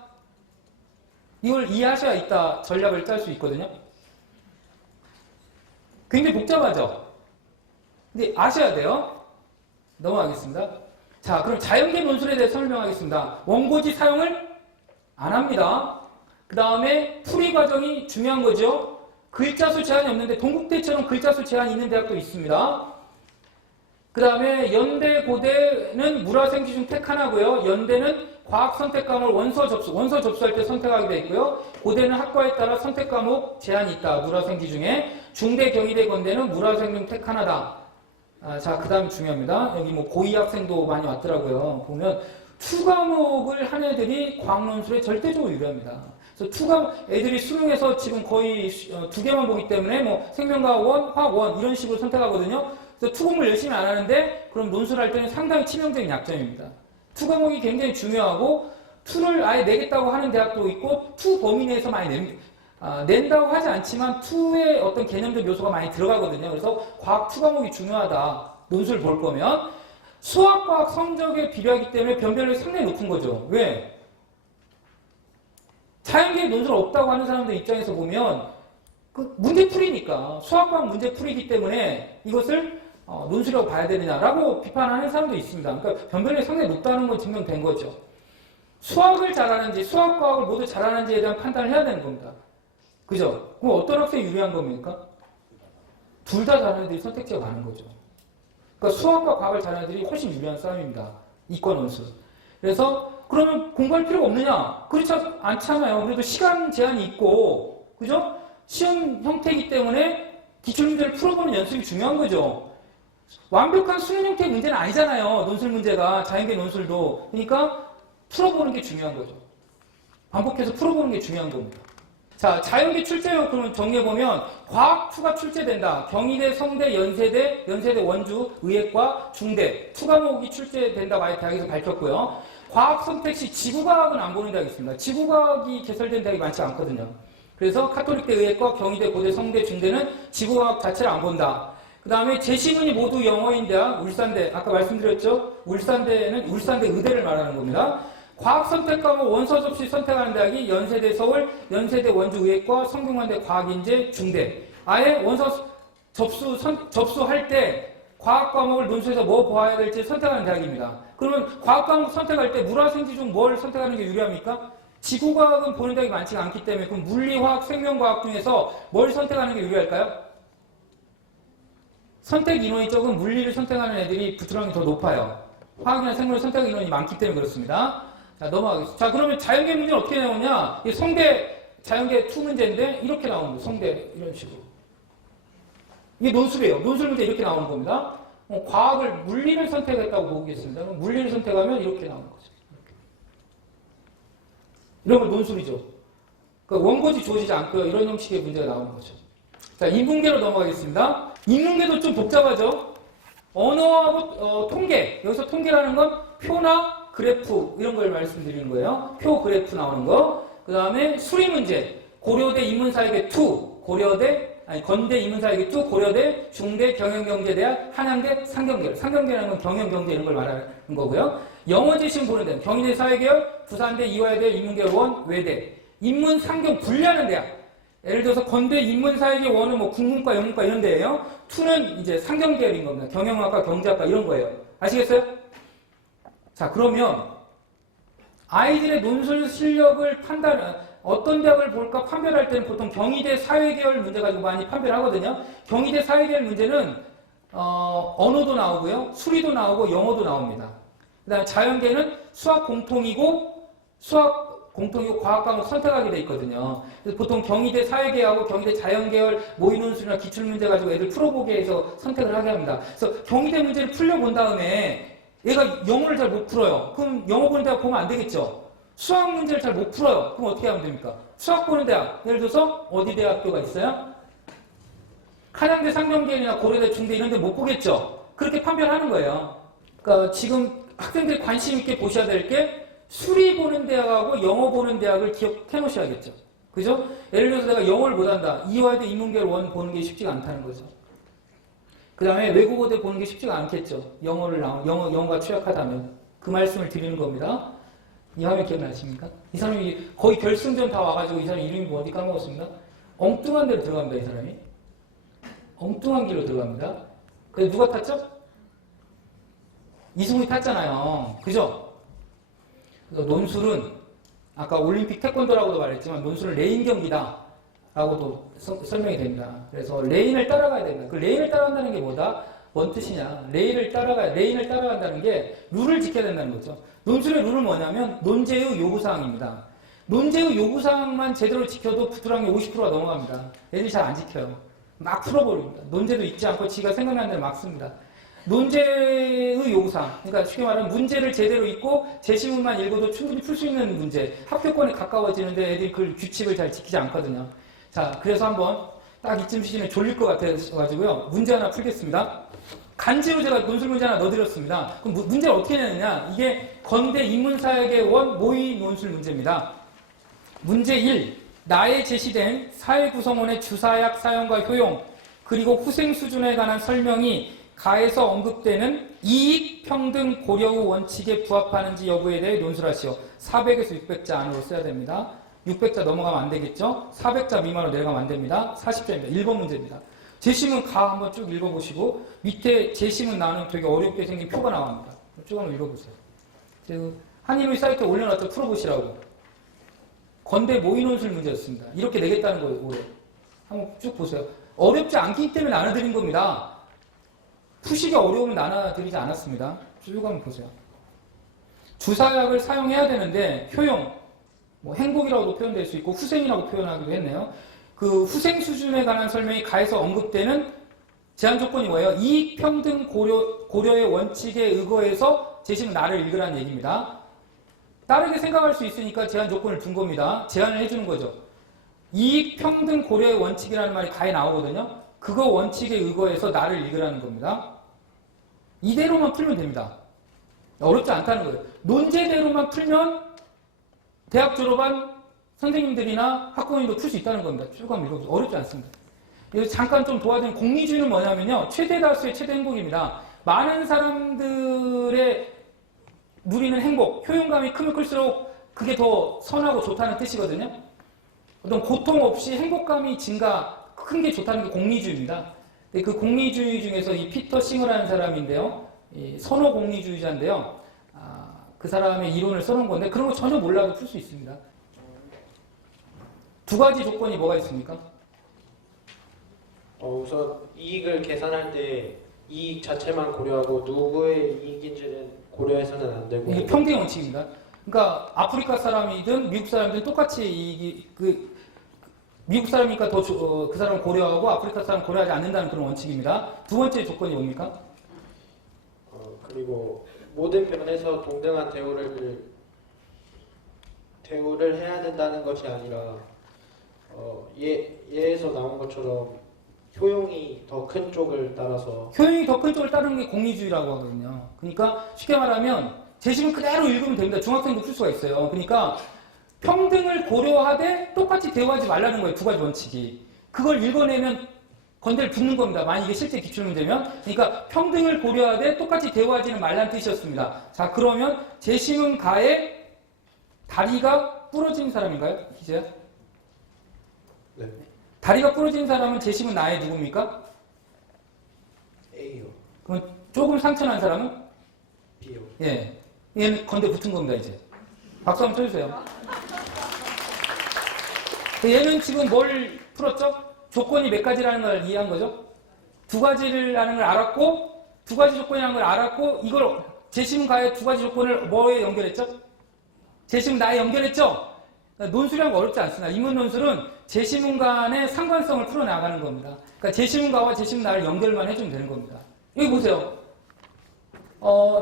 이걸 이해하셔야 이따 전략을 짤 수 있거든요. 굉장히 복잡하죠? 근데 아셔야 돼요. 넘어가겠습니다. 자, 그럼 자연계 논술에 대해 설명하겠습니다. 원고지 사용을 안 합니다. 그 다음에 풀이 과정이 중요한 거죠. 글자 수 제한이 없는데 동국대처럼 글자 수 제한이 있는 대학도 있습니다. 그 다음에 연대, 고대는 물화생지 중 택 하나고요. 연대는 과학 선택 과목 원서 접수할 때 선택하게 돼 있고요. 고대는 학과에 따라 선택 과목 제한이 있다. 물화생지 중에. 중대, 경희대, 건대는 물화생 중 택 하나다. 자, 그 다음 중요합니다. 여기 뭐 고2 학생도 많이 왔더라고요. 보면 투과목을 한 애들이 과학논술에 절대적으로 유리합니다. 그래서 애들이 수능에서 지금 거의 2개만 보기 때문에 뭐 생명과학 1, 화학 1 이런 식으로 선택하거든요. 그래서 투과목을 열심히 안 하는데 그럼 논술할 때는 상당히 치명적인 약점입니다. 투과목이 굉장히 중요하고 투를 아예 내겠다고 하는 대학도 있고 투 범위 내에서 많이 냅니다. 낸다고 하지 않지만 투의 어떤 개념적 요소가 많이 들어가거든요. 그래서 과학 투과목이 중요하다. 논술 볼 거면 수학과학 성적에 비례하기 때문에 변별력이 상당히 높은 거죠. 왜? 자연계에 논술 없다고 하는 사람들 입장에서 보면 그 문제풀이니까 수학과학 문제풀이기 때문에 이것을 논술이라고 봐야 되느냐라고 비판하는 사람도 있습니다. 그러니까 변별력이 상당히 높다는 건 증명된 거죠. 수학을 잘하는지 수학과학을 모두 잘하는지에 대한 판단을 해야 되는 겁니다. 그죠? 그럼 어떤 학생이 유리한 겁니까? 둘 다 잘하는 애들이 선택지가 많은 거죠. 그러니까 수학과 과학을 잘하는 애들이 훨씬 유리한 싸움입니다. 이과 논술. 그래서 그러면 공부할 필요가 없느냐? 그렇지 않잖아요. 그래도 시간 제한이 있고, 그죠? 시험 형태이기 때문에 기출문제를 풀어보는 연습이 중요한 거죠. 완벽한 수능 형태의 문제는 아니잖아요. 논술 문제가. 자연계 논술도. 그러니까 풀어보는 게 중요한 거죠. 반복해서 풀어보는 게 중요한 겁니다. 자, 자연계 출제요. 그러면 정리해보면 과학 투가 출제된다. 경희대, 성대, 연세대 원주, 의예과, 중대 투 과목이 출제된다고 아예 대학에서 밝혔고요. 과학 선택 시 지구과학은 안 보는 대학이 있습니다. 지구과학이 개설된 대학이 많지 않거든요. 그래서 카톨릭대, 의예과, 경희대, 고대, 성대, 중대는 지구과학 자체를 안 본다. 그 다음에 제시문이 모두 영어인 대학, 울산대, 아까 말씀드렸죠? 울산대는 울산대 의대를 말하는 겁니다. 과학 선택 과목 원서 접수 선택하는 대학이 연세대 서울, 연세대 원주 의예과, 성균관대 과학인재, 중대. 아예 원서 접수할 때 과학 과목을 논술에서 뭐 보아야 될지 선택하는 대학입니다. 그러면 과학 과목 선택할 때 물화생지 중 뭘 선택하는 게 유리합니까? 지구과학은 보는 대학이 많지가 않기 때문에 그럼 물리화학, 생명과학 중에서 뭘 선택하는 게 유리할까요? 선택 인원이 적은 물리를 선택하는 애들이 부트랑이 더 높아요. 화학이나 생물을 선택 인원이 많기 때문에 그렇습니다. 자, 넘어가겠습니다. 자, 그러면 자연계 문제는 어떻게 나오냐? 이 성대 자연계 2 문제인데 이렇게 나오는 거예요. 성대 이런 식으로. 이게 논술이에요. 논술 문제 이렇게 나오는 겁니다. 과학을 물리를 선택했다고 보겠습니다. 물리를 선택하면 이렇게 나오는 거죠. 이런 걸 논술이죠. 그러니까 원고지 주어지지 않고요. 이런 형식의 문제가 나오는 거죠. 자, 인문계로 넘어가겠습니다. 인문계도 좀 복잡하죠. 언어하고 통계. 여기서 통계라는 건 표나 그래프 이런 걸 말씀드리는 거예요. 표, 그래프 나오는 거. 그 다음에 수리 문제. 고려대 인문사회계 2, 건대 인문사회계 2, 고려대, 중대, 경영경제대학, 한양대, 상경계. 상경계라는 건 경영경제 이런 걸 말하는 거고요. 영어 제시문 보는 데는 경희대 사회계열, 부산대, 이화여대, 인문계열 1, 외대. 인문, 상경 분리하는 대학. 예를 들어서 건대 인문사회계 1은 뭐 국문과, 영문과 이런 데예요. 2는 이제 상경계열인 겁니다. 경영학과, 경제학과 이런 거예요. 아시겠어요? 자, 그러면 아이들의 논술 실력을 어떤 대학을 볼까 판별할 때는 보통 경희대 사회계열 문제 가지고 많이 판별하거든요. 경희대 사회계열 문제는 언어도 나오고요. 수리도 나오고 영어도 나옵니다. 그 다음에 자연계는 수학 공통이고 과학 과목 선택하게 돼 있거든요. 그래서 보통 경희대 사회계하고 경희대 자연계열 모의논술이나 기출문제 가지고 애들 풀어보게 해서 선택을 하게 합니다. 그래서 경희대 문제를 풀려본 다음에 얘가 영어를 잘 못 풀어요. 그럼 영어 보는 대학 보면 안 되겠죠. 수학 문제를 잘 못 풀어요. 그럼 어떻게 하면 됩니까? 수학 보는 대학, 예를 들어서 어디 대학교가 있어요? 한양대, 상경대나 고려대, 중대 이런 데 못 보겠죠. 그렇게 판별하는 거예요. 그러니까 지금 학생들이 관심 있게 보셔야 될 게 수리 보는 대학하고 영어 보는 대학을 기억해 놓으셔야겠죠. 그죠? 예를 들어서 내가 영어를 못한다. 이화여대 인문계열 원 보는 게 쉽지가 않다는 거죠. 그 다음에 외국어대 보는 게 쉽지가 않겠죠. 영어가 취약하다면. 그 말씀을 드리는 겁니다. 이 화면 기억나십니까? 이 사람이 거의 결승전 다 와가지고 이 사람 이름이 뭐 어디 까먹었습니다. 엉뚱한 데로 들어갑니다. 이 사람이. 엉뚱한 길로 들어갑니다. 그래서 누가 탔죠? 이승훈이 탔잖아요. 그죠? 그래서 논술은 아까 올림픽 태권도라고도 말했지만 논술은 레인 경기다 라고도 설명이 됩니다. 그래서 레인을 따라가야 됩니다. 그 레인을 따라간다는 게 뭐다? 뭔 뜻이냐? 레인을 따라간다는 게 룰을 지켜야 된다는 거죠. 논술의 룰은 뭐냐면 논제의 요구사항입니다. 논제의 요구사항만 제대로 지켜도 부드러운 게 50%가 넘어갑니다. 애들이 잘 안 지켜요. 막 풀어버립니다. 논제도 읽지 않고 지가 생각나는 대로 막 씁니다. 논제의 요구사항, 그러니까 쉽게 말하면 문제를 제대로 읽고 제시문만 읽어도 충분히 풀 수 있는 문제, 합격권에 가까워지는데 애들이 그 규칙을 잘 지키지 않거든요. 자, 그래서 한번 딱 이쯤 시즌에 졸릴 것 같아가지고요. 문제 하나 풀겠습니다. 간지로 제가 논술 문제 하나 넣어드렸습니다. 그럼 문제를 어떻게 내느냐? 이게 건대 인문사역의 원 모의 논술 문제입니다. 문제 1. 나에 제시된 사회 구성원의 주사약 사용과 효용, 그리고 후생 수준에 관한 설명이 가에서 언급되는 이익 평등 고려 후 원칙에 부합하는지 여부에 대해 논술하시오. 400에서 600자 안으로 써야 됩니다. 600자 넘어가면 안 되겠죠? 400자 미만으로 내려가면 안 됩니다. 40자입니다. 1번 문제입니다. 제시문 가 한번 쭉 읽어보시고 밑에 제시문 나오는 되게 어렵게 생긴 표가 나옵니다. 쭉 한번 읽어보세요. 한인의 사이트에 올려놨다 풀어보시라고. 건대 모의논술 문제였습니다. 이렇게 내겠다는 거예요. 올해. 한번 쭉 보세요. 어렵지 않기 때문에 나눠드린 겁니다. 푸시기 어려우면 나눠드리지 않았습니다. 쭉 한번 보세요. 주사약을 사용해야 되는데 효용, 뭐 행복이라고도 표현될 수 있고 후생이라고 표현하기도 했네요. 그 후생 수준에 관한 설명이 가에서 언급되는 제한 조건이 뭐예요? 이익 평등 고려의 원칙에 의거해서 제시문 나를 읽으라는 얘기입니다. 다르게 생각할 수 있으니까 제한 조건을 둔 겁니다. 제한을 해주는 거죠. 이익 평등 고려의 원칙이라는 말이 가에 나오거든요. 그거 원칙에 의거해서 나를 읽으라는 겁니다. 이대로만 풀면 됩니다. 어렵지 않다는 거예요. 논제대로만 풀면 대학 졸업한 선생님들이나 학부모님도 풀 수 있다는 겁니다. 쭉 한번 읽어보세요. 어렵지 않습니다. 그래서 잠깐 좀 도와드린 공리주의는 뭐냐면요. 최대 다수의 최대 행복입니다. 많은 사람들의 누리는 행복, 효용감이 크면 클수록 그게 더 선하고 좋다는 뜻이거든요. 어떤 고통 없이 행복감이 큰 게 좋다는 게 공리주의입니다. 그 공리주의 중에서 이 피터 싱어라는 사람인데요. 이 선호 공리주의자인데요. 그 사람의 이론을 써놓은 건데 그런 거 전혀 몰라도 풀 수 있습니다. 두 가지 조건이 뭐가 있습니까? 우선 이익을 계산할 때 이익 자체만 고려하고 누구의 이익인지는 고려해서는 안 되고 이게 평등 원칙입니다. 그러니까 아프리카 사람이든 미국 사람이든 똑같이 미국 사람이니까 더 그 사람을 고려하고 아프리카 사람 고려하지 않는다는 그런 원칙입니다. 두 번째 조건이 뭡니까? 그리고 모든 면에서 동등한 대우를 해야 된다는 것이 아니라 예에서 나온 것처럼 효용이 더 큰 쪽을 따라서 효용이 더 큰 쪽을 따르는 게 공리주의라고 하거든요. 그러니까 쉽게 말하면 제시문 그대로 읽으면 됩니다. 중학생도 풀 수가 있어요. 그러니까 평등을 고려하되 똑같이 대우하지 말라는 거예요. 두 가지 원칙이. 그걸 읽어내면 건대를 붙는 겁니다. 만약 이게 실제 기출문제면. 그러니까 평등을 고려하되 똑같이 대우하지는 말라는 뜻이었습니다. 자, 그러면 제시문 가에 다리가 부러진 사람인가요? 희재야? 네. 다리가 부러진 사람은 제시문 나에 누굽니까? A요. 그럼 조금 상처난 사람은? B요. 예. 얘는 건대 붙은 겁니다, 이제. 박수 한번 쳐주세요. 얘는 지금 뭘 풀었죠? 조건이 몇 가지라는 걸 이해한 거죠? 두 가지라는 걸 알았고, 두 가지 조건이라는 걸 알았고, 이걸 재시문가의 두 가지 조건을 뭐에 연결했죠? 재시문 나에 연결했죠? 그러니까 논술이란 거 어렵지 않습니다. 인문 논술은 재시문 간의 상관성을 풀어나가는 겁니다. 그러니까 재시문가와 재시문나를 연결만 해주면 되는 겁니다. 여기 보세요.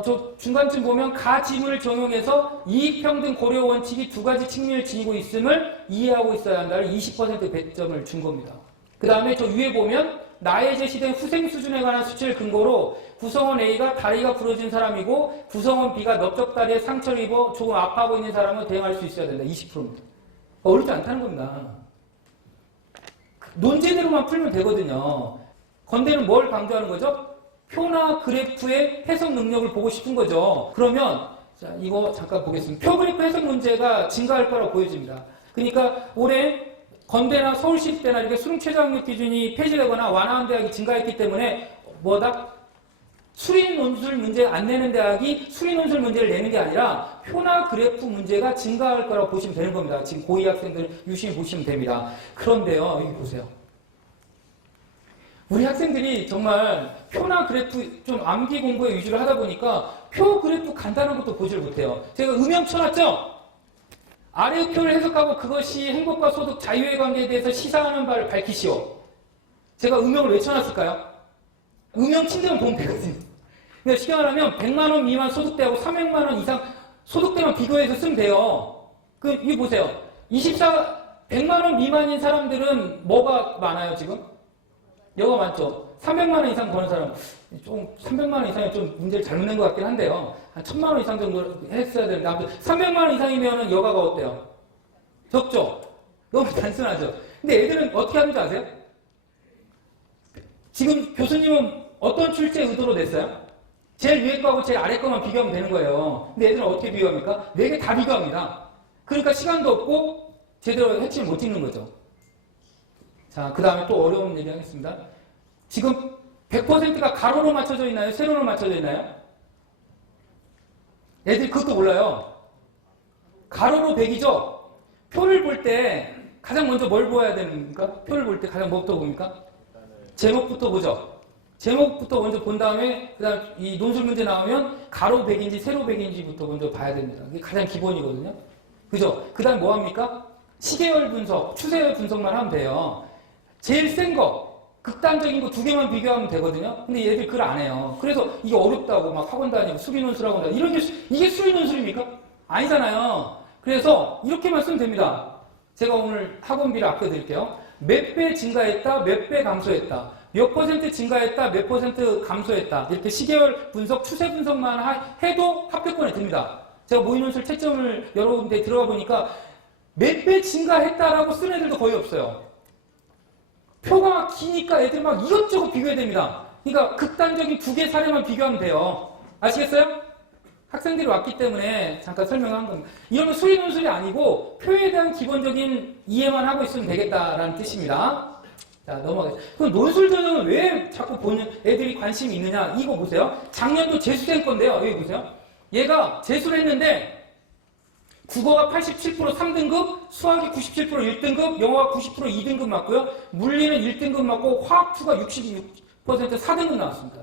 저 중간쯤 보면 가 지문을 적용해서 이익평등 고려 원칙이 두 가지 측면을 지니고 있음을 이해하고 있어야 한다를 20% 배점을 준 겁니다. 그 다음에 저 위에 보면 나에 제시된 후생 수준에 관한 수치를 근거로 구성원 A가 다리가 부러진 사람이고 구성원 B가 넓적다리에 상처를 입어 조금 아파하고 있는 사람은 대응할 수 있어야 된다. 20%입니다. 어렵지 않다는 겁니다. 논제대로만 풀면 되거든요. 건대는 뭘 강조하는 거죠? 표나 그래프의 해석 능력을 보고 싶은 거죠. 그러면 자, 이거 잠깐 보겠습니다. 표 그래프 해석 문제가 증가할 거라고 보여집니다. 그러니까 올해 건대나 서울시립대나 이렇게 수능 최저학력 기준이 폐지되거나 완화한 대학이 증가했기 때문에 뭐다? 수리 논술 문제 안 내는 대학이 수리 논술 문제를 내는 게 아니라 표나 그래프 문제가 증가할 거라고 보시면 되는 겁니다. 지금 고2 학생들 유심히 보시면 됩니다. 그런데요, 여기 보세요. 우리 학생들이 정말 표나 그래프 좀 암기 공부에 위주로 하다 보니까 표 그래프 간단한 것도 보지를 못해요. 제가 음영 쳐놨죠? 아래 표를 해석하고 그것이 행복과 소득, 자유의 관계에 대해서 시사하는 바를 밝히시오. 제가 음영을 왜 쳐놨을까요? 음영 친대면 도움 되거든요. 그러니까 쉽게 말하면 100만 원 미만 소득대하고 300만 원 이상 소득대만 비교해서 쓰면 돼요. 이거 보세요. 100만 원 미만인 사람들은 뭐가 많아요, 지금? 여가 많죠. 300만 원 이상 버는 사람, 좀 300만 원 이상이 좀 문제를 잘못 낸 것 같긴 한데요. 한 1000만 원 이상 정도 했어야 되는데 아무튼 300만 원 이상이면 여가가 어때요? 적죠? 너무 단순하죠. 근데 애들은 어떻게 하는지 아세요? 지금 교수님은 어떤 출제 의도로 냈어요? 제일 위에 거하고 제일 아래 거만 비교하면 되는 거예요. 근데 애들은 어떻게 비교합니까? 4개 다 비교합니다. 그러니까 시간도 없고 제대로 핵심을 못 찍는 거죠. 자, 그 다음에 또 어려운 얘기 하겠습니다. 지금 100%가 가로로 맞춰져 있나요? 세로로 맞춰져 있나요? 애들이 그것도 몰라요. 가로로 100이죠? 표를 볼 때 가장 먼저 뭘 보아야 됩니까? 표를 볼 때 가장 뭐부터 봅니까? 제목부터 보죠. 제목부터 먼저 본 다음에 그 다음 이 논술 문제 나오면 가로 100인지 세로 100인지부터 먼저 봐야 됩니다. 그게 가장 기본이거든요. 그죠? 그 다음 뭐 합니까? 시계열 분석, 추세열 분석만 하면 돼요. 제일 센 거, 극단적인 거 2개만 비교하면 되거든요. 근데 얘들 그걸 안 해요. 그래서 이게 어렵다고 막 학원 다니고 수비 논술하고 다니고 이런 게 이게 수비 논술입니까? 아니잖아요. 그래서 이렇게만 쓰면 됩니다. 제가 오늘 학원비를 아껴드릴게요. 몇 배 증가했다, 몇 배 감소했다. 몇 퍼센트 증가했다, 몇 퍼센트 감소했다. 이렇게 시계열 분석, 추세 분석만 해도 합격권에 듭니다. 제가 모의논술 채점을 여러 군데 들어가 보니까 몇 배 증가했다라고 쓰는 애들도 거의 없어요. 표가 기니까 애들 막 이것저것 비교해야 됩니다. 그러니까 극단적인 2개 사례만 비교하면 돼요. 아시겠어요? 학생들이 왔기 때문에 잠깐 설명한 겁니다. 이러면 수리 논술이 아니고 표에 대한 기본적인 이해만 하고 있으면 되겠다라는 뜻입니다. 자, 넘어가겠습니다. 그럼 논술 전형은 왜 자꾸 보는 애들이 관심이 있느냐? 이거 보세요. 작년도 재수생 건데요. 여기 보세요. 얘가 재수를 했는데 국어가 87% 3등급, 수학이 97% 1등급, 영어가 90% 2등급 맞고요. 물리는 1등급 맞고 화학2가 66% 4등급 나왔습니다.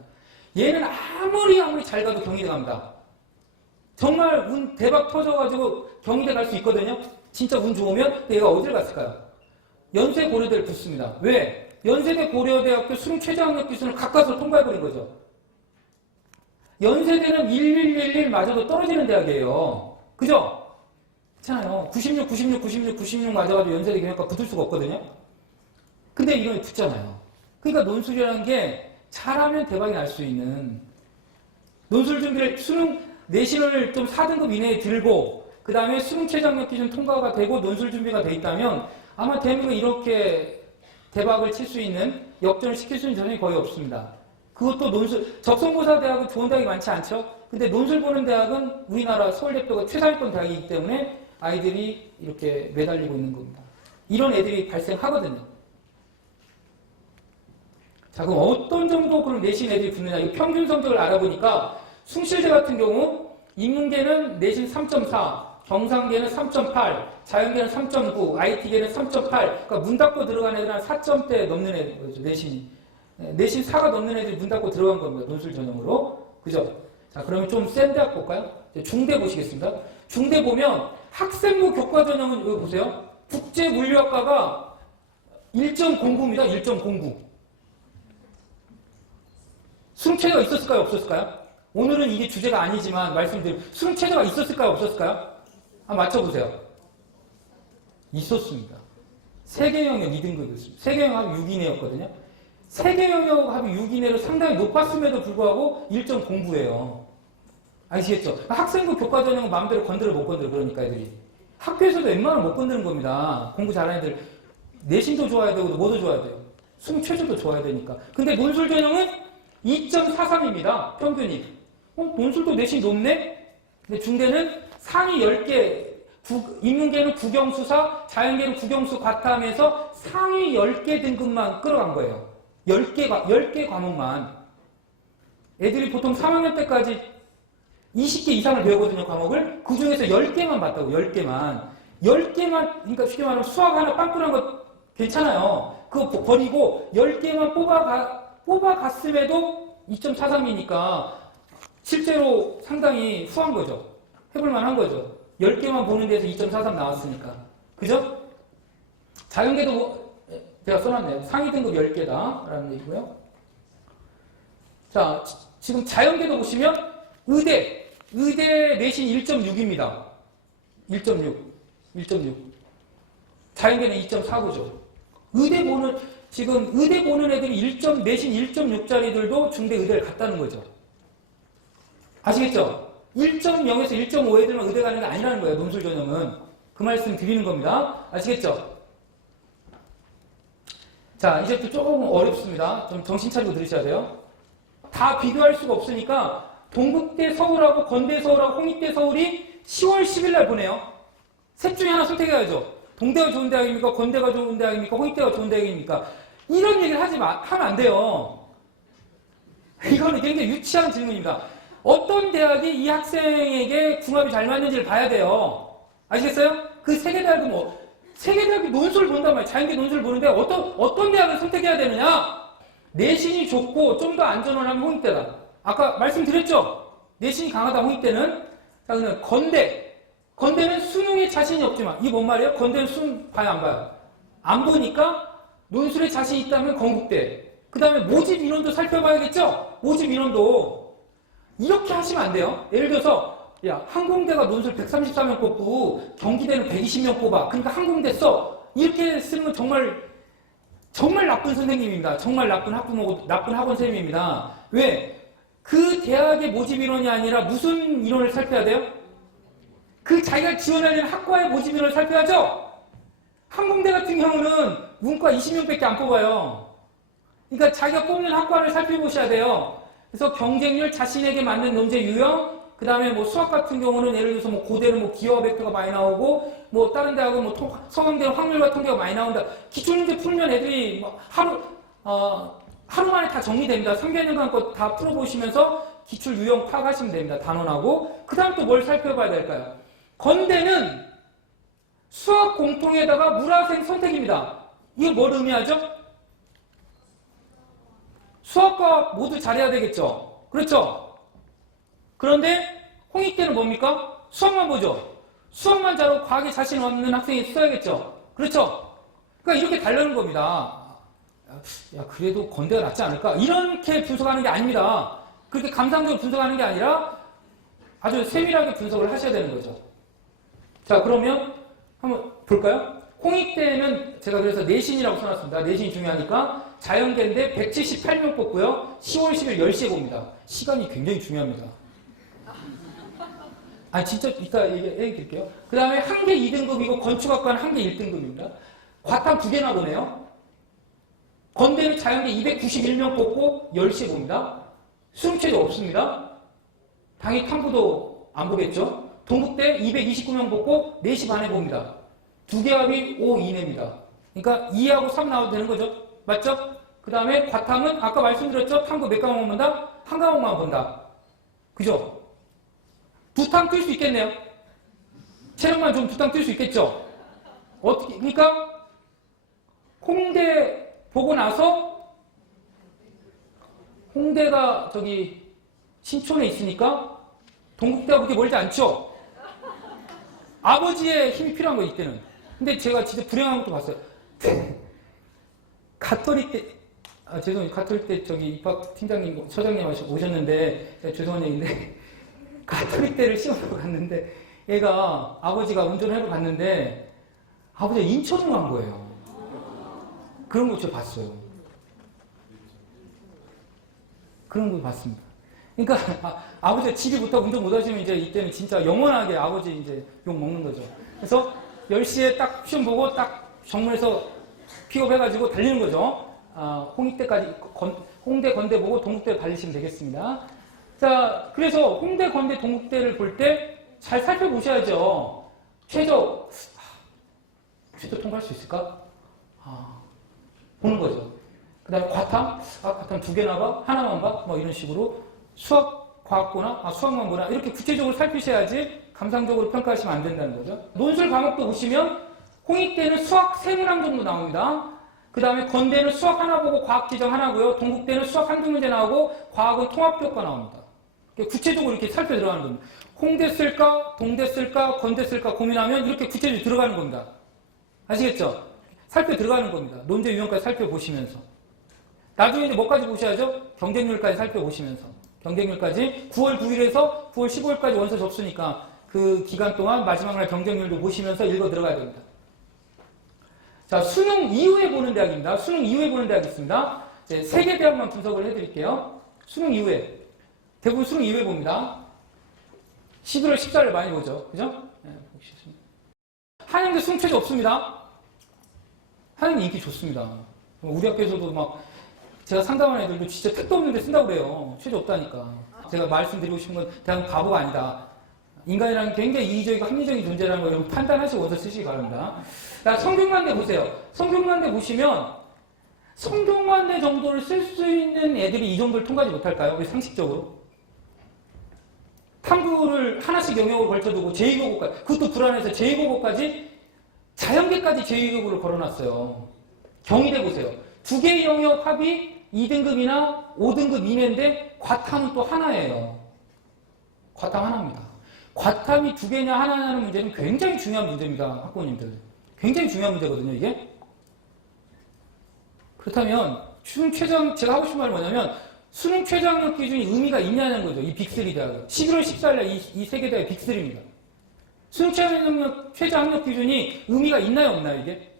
얘는 아무리 잘 가도 경희대 갑니다. 정말 운 대박 터져가지고 경희대 갈 수 있거든요. 진짜 운 좋으면 얘가 어디를 갔을까요? 연세 고려대를 붙습니다. 왜? 연세대 고려대학교 수능 최저학력 기준을 가까스로 통과해버린 거죠. 연세대는 1111 맞아도 떨어지는 대학이에요. 그죠? 괜찮아요. 96 맞아가지고 연세대 경영과 붙을 수가 없거든요. 근데 이름이 붙잖아요. 그러니까 논술이라는 게 잘하면 대박이 날 수 있는 논술 준비를 수능 내신을 좀 4등급 이내에 들고 그 다음에 수능 최저학력 기준 통과가 되고 논술 준비가 돼 있다면 아마 대한민국이 이렇게 대박을 칠 수 있는 역전을 시킬 수 있는 전형이 거의 없습니다. 그것도 논술, 적성고사 대학은 좋은 대학이 많지 않죠? 근데 논술 보는 대학은 우리나라 서울대표가 최상위권 대학이기 때문에 아이들이 이렇게 매달리고 있는 겁니다. 이런 애들이 발생하거든요. 자, 그럼 어떤 정도 그럼 내신 애들이 붙느냐? 이 평균 성적을 알아보니까 숭실대 같은 경우 인문계는 내신 3.4, 경상계는 3.8, 자연계는 3.9, IT계는 3.8. 그러니까 문 닫고 들어간 애들은 한 4점대 넘는 애들, 내신이. 내신 4가 넘는 애들이 문 닫고 들어간 겁니다. 논술 전형으로. 그죠? 자, 그러면 좀 센 대학 볼까요? 중대 보시겠습니다. 중대 보면 학생부 교과 전형은 여기 보세요. 국제물리학과가 1.09입니다. 1.09. 수능체제가 있었을까요? 없었을까요? 오늘은 이게 주제가 아니지만 말씀드리면 수능체제가 있었을까요? 없었을까요? 한번 맞춰보세요. 있었습니다. 세계 영역 2등급이었습니다. 세계 영역 합이 6이내였거든요. 세계 영역 합이 6이내로 상당히 높았음에도 불구하고 1.09예요. 아시겠죠? 학생부 교과 전형은 마음대로 건드려 못 건드려 그러니까 애들이. 학교에서도 웬만하면 못 건드는 겁니다. 공부 잘하는 애들 내신도 좋아야 되고 뭐도 좋아야 돼요. 수능 최저도 좋아야 되니까. 근데 논술 전형은 2.43입니다. 평균이. 논술도 내신 높네? 근데 중대는 상위 10개, 인문계는 국영수사, 자연계는 국영수 과탐에서 상위 10개 등급만 끌어간 거예요. 10개 과목만. 애들이 보통 3학년 때까지 20개 이상을 배우거든요, 과목을. 그 중에서 10개만 봤다고, 10개만. 10개만, 그러니까 쉽게 말하면 수학 하나 빵꾸난 거 괜찮아요. 그거 버리고 10개만 뽑아갔음에도 2.43이니까 실제로 상당히 후한 거죠. 해볼만 한 거죠. 10개만 보는 데서 2.43 나왔으니까. 그죠? 자연계도 제가 써놨네요. 상위 등급 10개다. 라는 얘기고요. 자, 지금 자연계도 보시면 의대 내신 1.6입니다. 1.6. 자연계는 2.49죠. 의대 보는 애들이 내신 1.6짜리들도 중대 의대를 갔다는 거죠. 아시겠죠? 1.0에서 1.5 애들만 의대 가는 게 아니라는 거예요. 논술 전형은. 그 말씀 드리는 겁니다. 아시겠죠? 자, 이제 또 조금 어렵습니다. 좀 정신 차리고 들으셔야 돼요. 다 비교할 수가 없으니까 동국대 서울하고 건대 서울하고 홍익대 서울이 10월 10일 날 보내요. 셋 중에 하나 선택해야죠. 동대가 좋은 대학입니까? 건대가 좋은 대학입니까? 홍익대가 좋은 대학입니까? 이런 얘기를 하면 안 돼요. 이거는 굉장히 유치한 질문입니다. 어떤 대학이 이 학생에게 궁합이 잘 맞는지를 봐야 돼요. 아시겠어요? 그 세계대학은 세계대학이 논술을 본단 말이에요. 자연계 논술을 보는데 어떤 대학을 선택해야 되느냐? 내신이 좋고 좀 더 안전하면 홍익대다. 아까 말씀드렸죠? 내신이 강하다 홍익대는. 자, 그러면 건대는 수능에 자신이 없지만 이게 뭔 말이에요? 건대는 수능 봐요 안 봐요? 안 보니까 논술에 자신이 있다면 건국대. 그 다음에 모집 인원도 살펴봐야겠죠? 모집 인원도. 이렇게 하시면 안 돼요. 예를 들어서 야 항공대가 논술 134명 뽑고 경기대는 120명 뽑아. 그러니까 항공대 써. 이렇게 쓰면 정말 나쁜 선생님입니다. 정말 나쁜 학부모고 나쁜 학원 선생님입니다. 왜? 그 대학의 모집 인원이 아니라 무슨 인원을 살펴야 돼요? 그 자기가 지원하려는 학과의 모집 인원을 살펴야죠? 항공대 같은 경우는 문과 20명밖에 안 뽑아요. 그러니까 자기가 뽑는 학과를 살펴보셔야 돼요. 그래서 경쟁률, 자신에게 맞는 논제 유형, 그 다음에 뭐 수학 같은 경우는 예를 들어서 뭐 고대는 뭐 기하와 벡터가 많이 나오고, 뭐 다른 대학은 뭐 서강대는 확률과 통계가 많이 나온다. 기출문제 풀면 애들이 뭐 하루 만에 다 정리됩니다. 3개월간 거 다 풀어보시면서 기출 유형 파악하시면 됩니다. 단원하고. 그 다음 또 뭘 살펴봐야 될까요? 건대는 수학 공통에다가 물화생 선택입니다. 이게 뭘 의미하죠? 수학과 모두 잘해야 되겠죠? 그렇죠? 그런데 홍익대는 뭡니까? 수학만 보죠? 수학만 잘하고 과학에 자신 없는 학생이 써야겠죠? 그렇죠? 그러니까 이렇게 다르는 겁니다. 야, 그래도 건대가 낫지 않을까? 이렇게 분석하는 게 아닙니다. 그렇게 감상적으로 분석하는 게 아니라 아주 세밀하게 분석을 하셔야 되는 거죠. 자, 그러면 한번 볼까요? 홍익대는 제가 그래서 내신이라고 써놨습니다. 내신이 중요하니까 자연계인데 178명 뽑고요. 10월 10일 10시에 봅니다. 시간이 굉장히 중요합니다. 진짜 이따 얘기 드릴게요. 그 다음에 한계 2등급이고 건축학과는 한계 1등급입니다. 과탐 2개나 보네요. 건대는 자연계 291명 뽑고 10시에 봅니다. 수능체도 없습니다. 당연히 탐구도 안 보겠죠. 동국대 229명 뽑고 4시 반에 봅니다. 두 개 합이 5 이내입니다. 그러니까 2하고 3 나와도 되는 거죠. 맞죠? 그 다음에 과탐은 아까 말씀드렸죠? 탐구 몇 과목만 본다? 한 과목만 본다. 그죠? 두 탕 뜰 수 있겠네요. 체력만 좀 두 탕 뜰 수 있겠죠? 어떻게, 그러니까 홍대 보고 나서 홍대가 저기 신촌에 있으니까 동국대가 그렇게 멀지 않죠? 아버지의 힘이 필요한 거 이때는. 근데 제가 진짜 불행한 것도 봤어요. 가톨릭 때, 죄송해요. 가톨릭 때 저기 입학 팀장님, 처장님 오셨는데, 죄송한 얘기인데, 가톨릭 때를 시험으로 갔는데, 얘가, 아버지가 운전하러 갔는데, 아버지가 인천으로 간 거예요. 그런 거 제가 봤어요. 그런 거 봤습니다. 그러니까, 아버지가 지리 못하고 운전 못하시면 이제 이때는 진짜 영원하게 아버지 이제 욕 먹는 거죠. 그래서 10시에 딱 시험 보고 딱 정문에서 픽업해가지고 달리는 거죠. 홍익대까지, 홍대, 건대 보고 동국대를 달리시면 되겠습니다. 자, 그래서 홍대, 건대, 동국대를 볼 때 잘 살펴보셔야죠. 최저 통과할 수 있을까? 보는 거죠. 그 다음에 과탐? 과탐 2개나 봐? 하나만 봐? 뭐 이런 식으로 수학, 과학고나, 수학만 보나? 이렇게 구체적으로 살피셔야지 감상적으로 평가하시면 안 된다는 거죠. 논술 과목도 보시면 홍익대는 수학 3문항 정도 나옵니다. 그 다음에 건대는 수학 하나 보고 과학 지정 하나고요. 동국대는 수학 한두 문제 나오고 과학은 통합교과 나옵니다. 구체적으로 이렇게 살펴 들어가는 겁니다. 홍대 쓸까? 동대 쓸까? 건대 쓸까? 고민하면 이렇게 구체적으로 들어가는 겁니다. 아시겠죠? 살펴 들어가는 겁니다. 논제 유형까지 살펴보시면서. 나중에 이제 뭐까지 보셔야죠? 경쟁률까지 살펴보시면서. 경쟁률까지 9월 9일에서 9월 15일까지 원서 접수니까 그 기간 동안 마지막 날 경쟁률도 보시면서 읽어 들어가야 됩니다. 자, 수능 이후에 보는 대학입니다. 수능 이후에 보는 대학이 있습니다. 3개 대학만 분석을 해드릴게요. 수능 이후에. 대부분 수능 이후에 봅니다. 11월 14일 많이 보죠. 그죠? 네, 한양대 수능 최저 없습니다. 한양대 인기 좋습니다. 우리 학교에서도 막 제가 상담하는 애들도 진짜 택도 없는데 쓴다고 그래요. 최저 없다니까. 제가 말씀드리고 싶은 건 대학은 바보가 아니다. 인간이라는 굉장히 이기적이고 합리적인 존재라는 걸 여러분 판단하시고 원서 쓰시기 바랍니다. 자, 성균관대 보세요. 성균관대 보시면 성균관대 정도를 쓸 수 있는 애들이 이 정도를 통과하지 못할까요? 우리 상식적으로. 탐구를 하나씩 영역을 걸쳐두고 제2고고까지, 그것도 불안해서 제2고고까지 자연계까지 제2고고를 걸어놨어요. 경희대 보세요. 2개의 영역 합이 2등급이나 5등급 이내인데 과탐은 또 하나예요. 과탐 하나입니다. 과탐이 2개냐 하나냐는 문제는 굉장히 중요한 문제입니다. 학부모님들. 굉장히 중요한 문제거든요, 이게. 그렇다면 수능 최저, 제가 하고 싶은 말은 뭐냐면 수능 최저학력 기준이 의미가 있냐는 거죠. 이 빅3 대학은. 11월 14일날 이 3개 대학이 빅3입니다. 수능 최저학력 기준이 의미가 있나요, 없나요, 이게?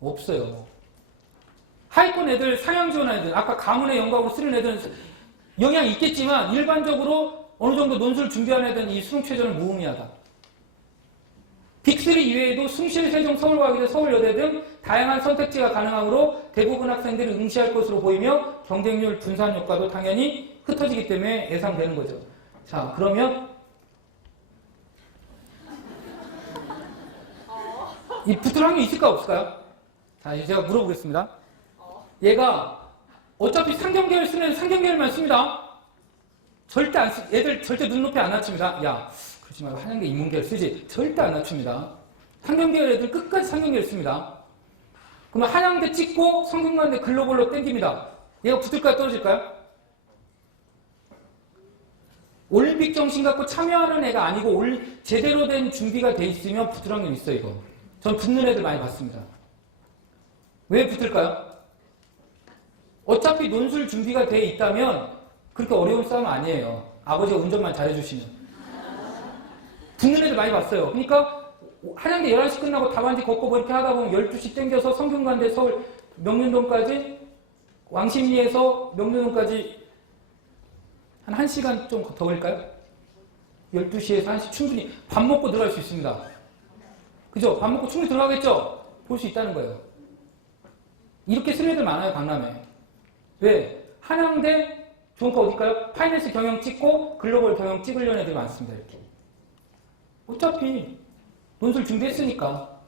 없어요. 하위권 애들, 상향 지원한 애들, 아까 가문의 영광으로 쓰는 애들은 영향이 있겠지만 일반적으로 어느 정도 논술 준비하는 애들은 이 수능 최저는 무의미하다. 빅3 이외에도 숭실, 세종, 서울과기대, 서울여대 등 다양한 선택지가 가능하므로 대부분 학생들이 응시할 것으로 보이며 경쟁률 분산 효과도 당연히 흩어지기 때문에 예상되는 거죠. 자, 그러면 이 붙을 확률이 있을까 없을까요? 자, 이제 제가 물어보겠습니다. 얘가 어차피 상경계열 쓰면 상경계열만 씁니다. 절대 안 쓰, 애들 절대 눈높이 안 낮춥니다. 야, 그러지 말고 한양대 인문계열 쓰지. 절대 안 낮춥니다. 상경계열 애들 끝까지 상경계열 씁니다. 그러면 한양대 찍고 성균관대 글로벌로 땡깁니다. 얘가 붙을까요? 떨어질까요? 올림픽 정신 갖고 참여하는 애가 아니고 제대로 된 준비가 돼 있으면 붙을 확률이 있어요, 이거. 전 붙는 애들 많이 봤습니다. 왜 붙을까요? 어차피 논술 준비가 돼 있다면 그렇게 어려운 싸움 아니에요. 아버지가 운전만 잘해주시면. 붙는 애들 많이 봤어요. 그러니까 한양대 11시 끝나고 답안지 걷고 뭐 이렇게 하다 보면 12시 땡겨서 성균관대 서울 명륜동까지 왕십리에서 명륜동까지 한 1시간 좀 더 걸릴까요? 12시에서 1시 충분히 밥 먹고 들어갈 수 있습니다. 그죠? 밥 먹고 충분히 들어가겠죠? 볼 수 있다는 거예요. 이렇게 쓰는 애들 많아요, 강남에. 왜? 한양대 좋은 거 어딜까요? 파이낸스 경영 찍고 글로벌 경영 찍으려는 애들 많습니다, 이렇게. 어차피 논술 준비했으니까.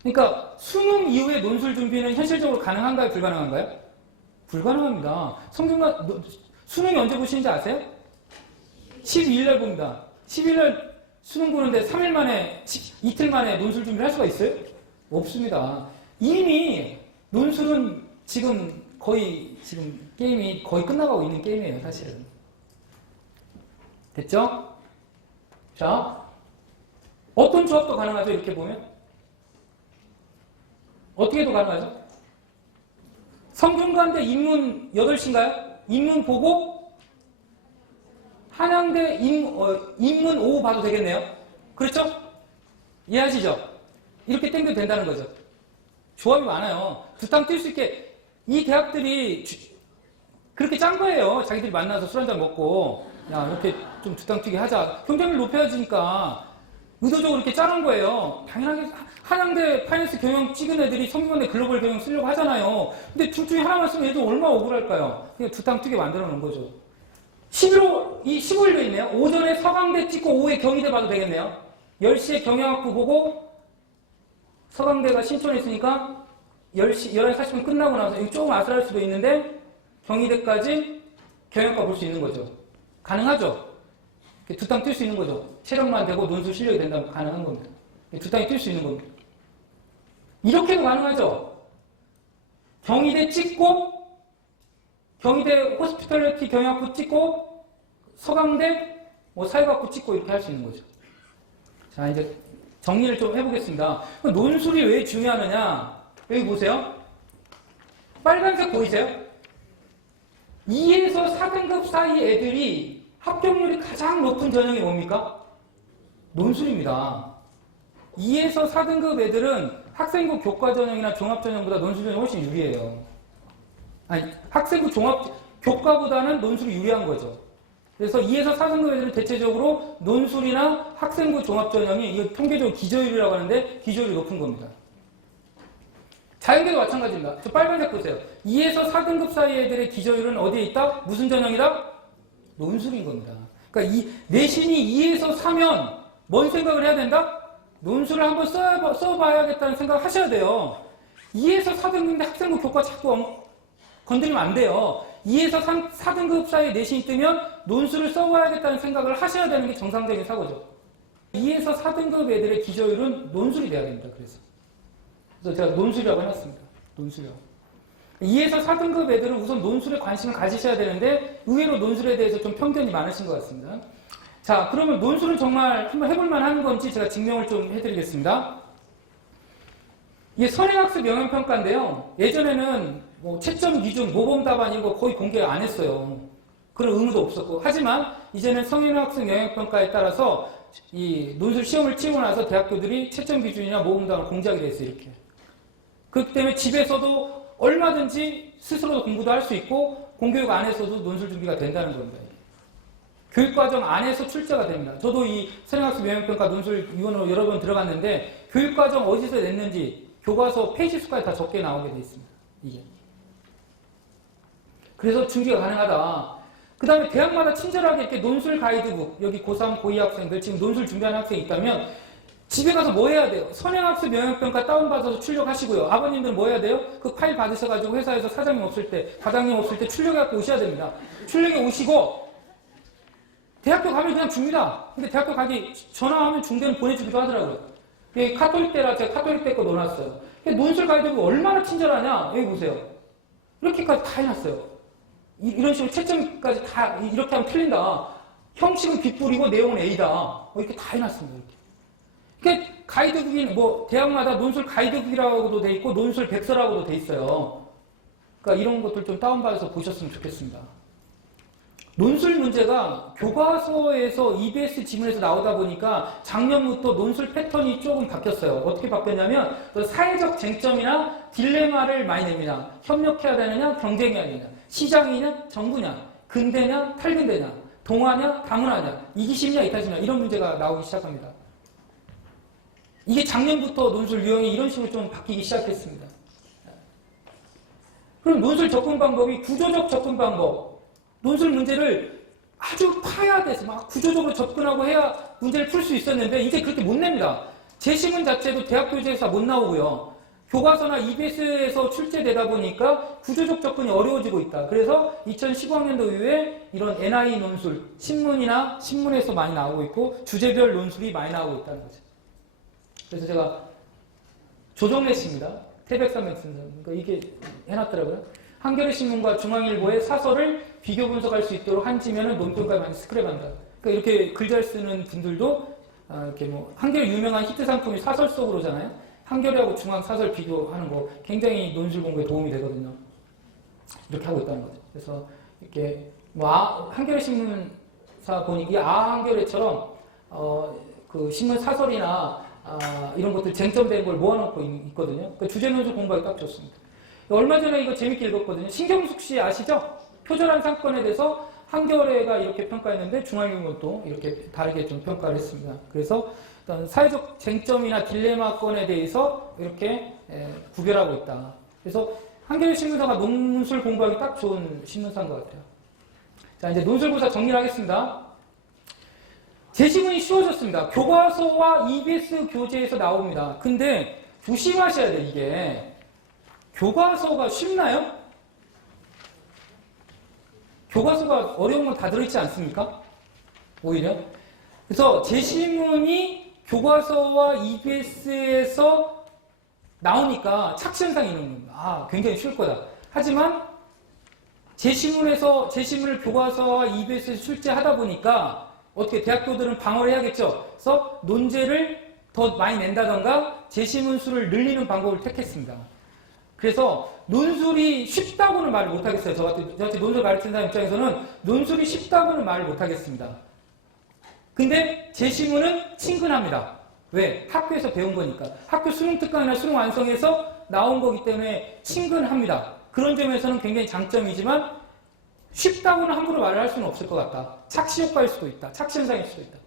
그러니까 수능 이후에 논술 준비는 현실적으로 가능한가요? 불가능한가요? 불가능합니다. 수능이 언제 보시는지 아세요? 12일날 봅니다. 12일날 수능 보는데 3일 만에, 이틀 만에 논술 준비를 할 수가 있어요? 없습니다. 이미 논술은 지금 거의 지금 게임이 거의 끝나가고 있는 게임이에요, 사실은. 됐죠? 자, 어떤 조합도 가능하죠, 이렇게 보면? 어떻게도 가능하죠? 성균관대 인문 8시인가요? 인문 보고 한양대 인문 5 봐도 되겠네요. 그렇죠? 이해하시죠? 이렇게 땡겨도 된다는 거죠. 조합이 많아요. 두 땅 뛸 수 있게 이 대학들이 그렇게 짠 거예요. 자기들이 만나서 술 한잔 먹고 야 이렇게 좀 두 땅 뛰게 하자. 경쟁을 높여야지니까 의도적으로 이렇게 짜는 거예요. 당연하게 한양대 파이낸스 경영 찍은 애들이 성균관대 글로벌 경영 쓰려고 하잖아요. 근데 둘 중에 하나만 쓰면 얘도 얼마나 억울할까요? 그냥 두 땅 뛰게 만들어 놓은 거죠. 15일도 있네요. 오전에 서강대 찍고 오후에 경희대 봐도 되겠네요. 10시에 경영학부 보고 서강대가 신촌에 있으니까 11시 40분 끝나고 나서 이거 조금 아슬할 수도 있는데 경희대까지 경영학과 볼 수 있는 거죠. 가능하죠? 두 땅 뛸 수 있는 거죠. 체력만 되고 논술 실력이 된다면 가능한 겁니다. 두 땅이 뛸 수 있는 겁니다. 이렇게도 가능하죠. 경희대 찍고 경희대 호스피털리티 경영학부 찍고 서강대 사회과학부 찍고 이렇게 할 수 있는 거죠. 자 이제 정리를 좀 해보겠습니다. 논술이 왜 중요하느냐? 여기 보세요. 빨간색 보이세요? 2에서 4등급 사이 애들이 합격률이 가장 높은 전형이 뭡니까? 논술입니다. 2에서 4등급 애들은 학생부 교과전형이나 종합전형보다 논술전형이 훨씬 유리해요. 아니, 학생부 교과보다는 논술이 유리한 거죠. 그래서 2에서 4등급 애들은 대체적으로 논술이나 학생부 종합전형이 이거 통계적으로 기저율이라고 하는데 기저율이 높은 겁니다. 자연계도 마찬가지입니다. 저 빨간색 보세요. 2에서 4등급 사이 애들의 기저율은 어디에 있다? 무슨 전형이다? 논술인 겁니다. 그러니까 내신이 2에서 4면 뭔 생각을 해야 된다? 논술을 한번 써봐야겠다는 생각을 하셔야 돼요. 2에서 4등급인데 학생부 교과 자꾸 건드리면 안 돼요. 2에서 4등급 사이에 내신이 뜨면 논술을 써봐야겠다는 생각을 하셔야 되는 게 정상적인 사고죠. 2에서 4등급 애들의 기저율은 논술이 돼야 됩니다. 그래서 제가 논술이라고 해놨습니다. 논술이라고. 2에서 4등급 애들은 우선 논술에 관심을 가지셔야 되는데 의외로 논술에 대해서 좀 편견이 많으신 것 같습니다. 자, 그러면 논술은 정말 한번 해볼만 한 건지 제가 증명을 좀 해드리겠습니다. 이게 선행학습 영역평가인데요. 예전에는 채점 기준, 모범 답안 이런 거 거의 공개 안 했어요. 그런 의무도 없었고. 하지만 이제는 선행학습 영역평가에 따라서 이 논술 시험을 치고 나서 대학교들이 채점 기준이나 모범 답안을 공지하게 돼 있어요. 이렇게. 그렇기 때문에 집에서도 얼마든지 스스로도 공부도 할 수 있고 공교육 안에서도 논술 준비가 된다는 겁니다. 교육과정 안에서 출제가 됩니다. 저도 이 선행학습 영역평가 논술위원으로 여러 번 들어갔는데 교육과정 어디서 냈는지 교과서 페이지 수까지 다 적게 나오게 돼 있습니다. 이게. 그래서 준비가 가능하다. 그 다음에 대학마다 친절하게 이렇게 논술 가이드북, 여기 고3, 고2 학생들 지금 논술 준비하는 학생이 있다면 집에 가서 뭐 해야 돼요? 선행학습 영역평가 다운받아서 출력하시고요. 아버님들은 뭐 해야 돼요? 그 파일 받으셔가지고 회사에서 사장님 없을 때, 과장님 없을 때 출력해갖고 오셔야 됩니다. 출력해 오시고 대학교 가면 그냥 줍니다. 근데 대학교 가기 전화하면 중대는 보내주기도 하더라고요. 카톨릭 때라 제가 카톨릭 때 거 넣어놨어요. 논술 가이드북 얼마나 친절하냐? 여기 보세요. 이렇게까지 다 해놨어요. 이런 식으로 채점까지 다 이렇게 하면 틀린다. 형식은 B뿔이고 내용은 A다. 이렇게 다 해놨습니다. 이렇게 가이드북이 대학마다 논술 가이드북이라고도 돼 있고 논술 백서라고도 돼 있어요. 그러니까 이런 것들 좀 다운받아서 보셨으면 좋겠습니다. 논술 문제가 교과서에서 EBS 지문에서 나오다 보니까 작년부터 논술 패턴이 조금 바뀌었어요. 어떻게 바뀌었냐면 사회적 쟁점이나 딜레마를 많이 냅니다. 협력해야 되느냐, 경쟁해야 되느냐, 시장이냐, 정부냐, 근대냐, 탈근대냐, 동아냐, 다문화냐, 이기심이냐, 이타심이냐 이런 문제가 나오기 시작합니다. 이게 작년부터 논술 유형이 이런 식으로 좀 바뀌기 시작했습니다. 그럼 논술 접근 방법이 구조적 접근 방법. 논술 문제를 아주 파야 돼서 막 구조적으로 접근하고 해야 문제를 풀 수 있었는데 이제 그렇게 못 냅니다. 제시문 자체도 대학 교재에서 못 나오고요. 교과서나 EBS에서 출제되다 보니까 구조적 접근이 어려워지고 있다. 그래서 2015학년도 이후에 이런 NI 논술, 신문이나 신문에서 많이 나오고 있고 주제별 논술이 많이 나오고 있다는 거죠. 그래서 제가 조정래 씨입니다. 태백산맥 쓴 사람. 그러니까 이게 해놨더라고요. 한겨레 신문과 중앙일보의 사설을 비교 분석할 수 있도록 한지면은 논평가를 많이 스크랩한다. 그러니까 이렇게 글 잘 쓰는 분들도 이렇게 뭐 한겨레 유명한 히트 상품이 사설 속으로잖아요. 한겨레하고 중앙 사설 비교하는 거 굉장히 논술 공부에 도움이 되거든요. 이렇게 하고 있다는 거죠. 그래서 이렇게 뭐 한겨레 신문사 보니 이 한겨레처럼 그 신문 사설이나 이런 것들 쟁점된 걸 모아놓고 있거든요. 그 주제 논술 공부하기 딱 좋습니다. 얼마 전에 이거 재밌게 읽었거든요. 신경숙 씨 아시죠? 표절한 사건에 대해서 한겨레가 이렇게 평가했는데 중앙일보는 또 이렇게 다르게 좀 평가를 했습니다. 그래서 어떤 사회적 쟁점이나 딜레마건에 대해서 이렇게 구별하고 있다. 그래서 한겨레 신문사가 논술 공부하기 딱 좋은 신문사인 것 같아요. 자, 이제 논술고사 정리를 하겠습니다. 제시문이 쉬워졌습니다. 교과서와 EBS 교재에서 나옵니다. 근데 조심하셔야 돼요, 이게. 교과서가 쉽나요? 교과서가 어려운 건 다 들어있지 않습니까? 오히려. 그래서 제시문이 교과서와 EBS에서 나오니까 착시현상이 있는 겁니다. 굉장히 쉬울 거다. 하지만 제시문을 교과서와 EBS에서 출제하다 보니까 어떻게 대학교들은 방어를 해야겠죠. 그래서 논제를 더 많이 낸다던가 제시문 수를 늘리는 방법을 택했습니다. 그래서 논술이 쉽다고는 말을 못하겠어요. 저같이 논술 가르치는 사람 입장에서는 논술이 쉽다고는 말을 못하겠습니다. 근데 제시문은 친근합니다. 왜? 학교에서 배운 거니까. 학교 수능 특강이나 수능 완성에서 나온 거기 때문에 친근합니다. 그런 점에서는 굉장히 장점이지만 쉽다고는 함부로 말을 할 수는 없을 것 같다. 착시효과일 수도 있다. 착시현상일 수도 있다.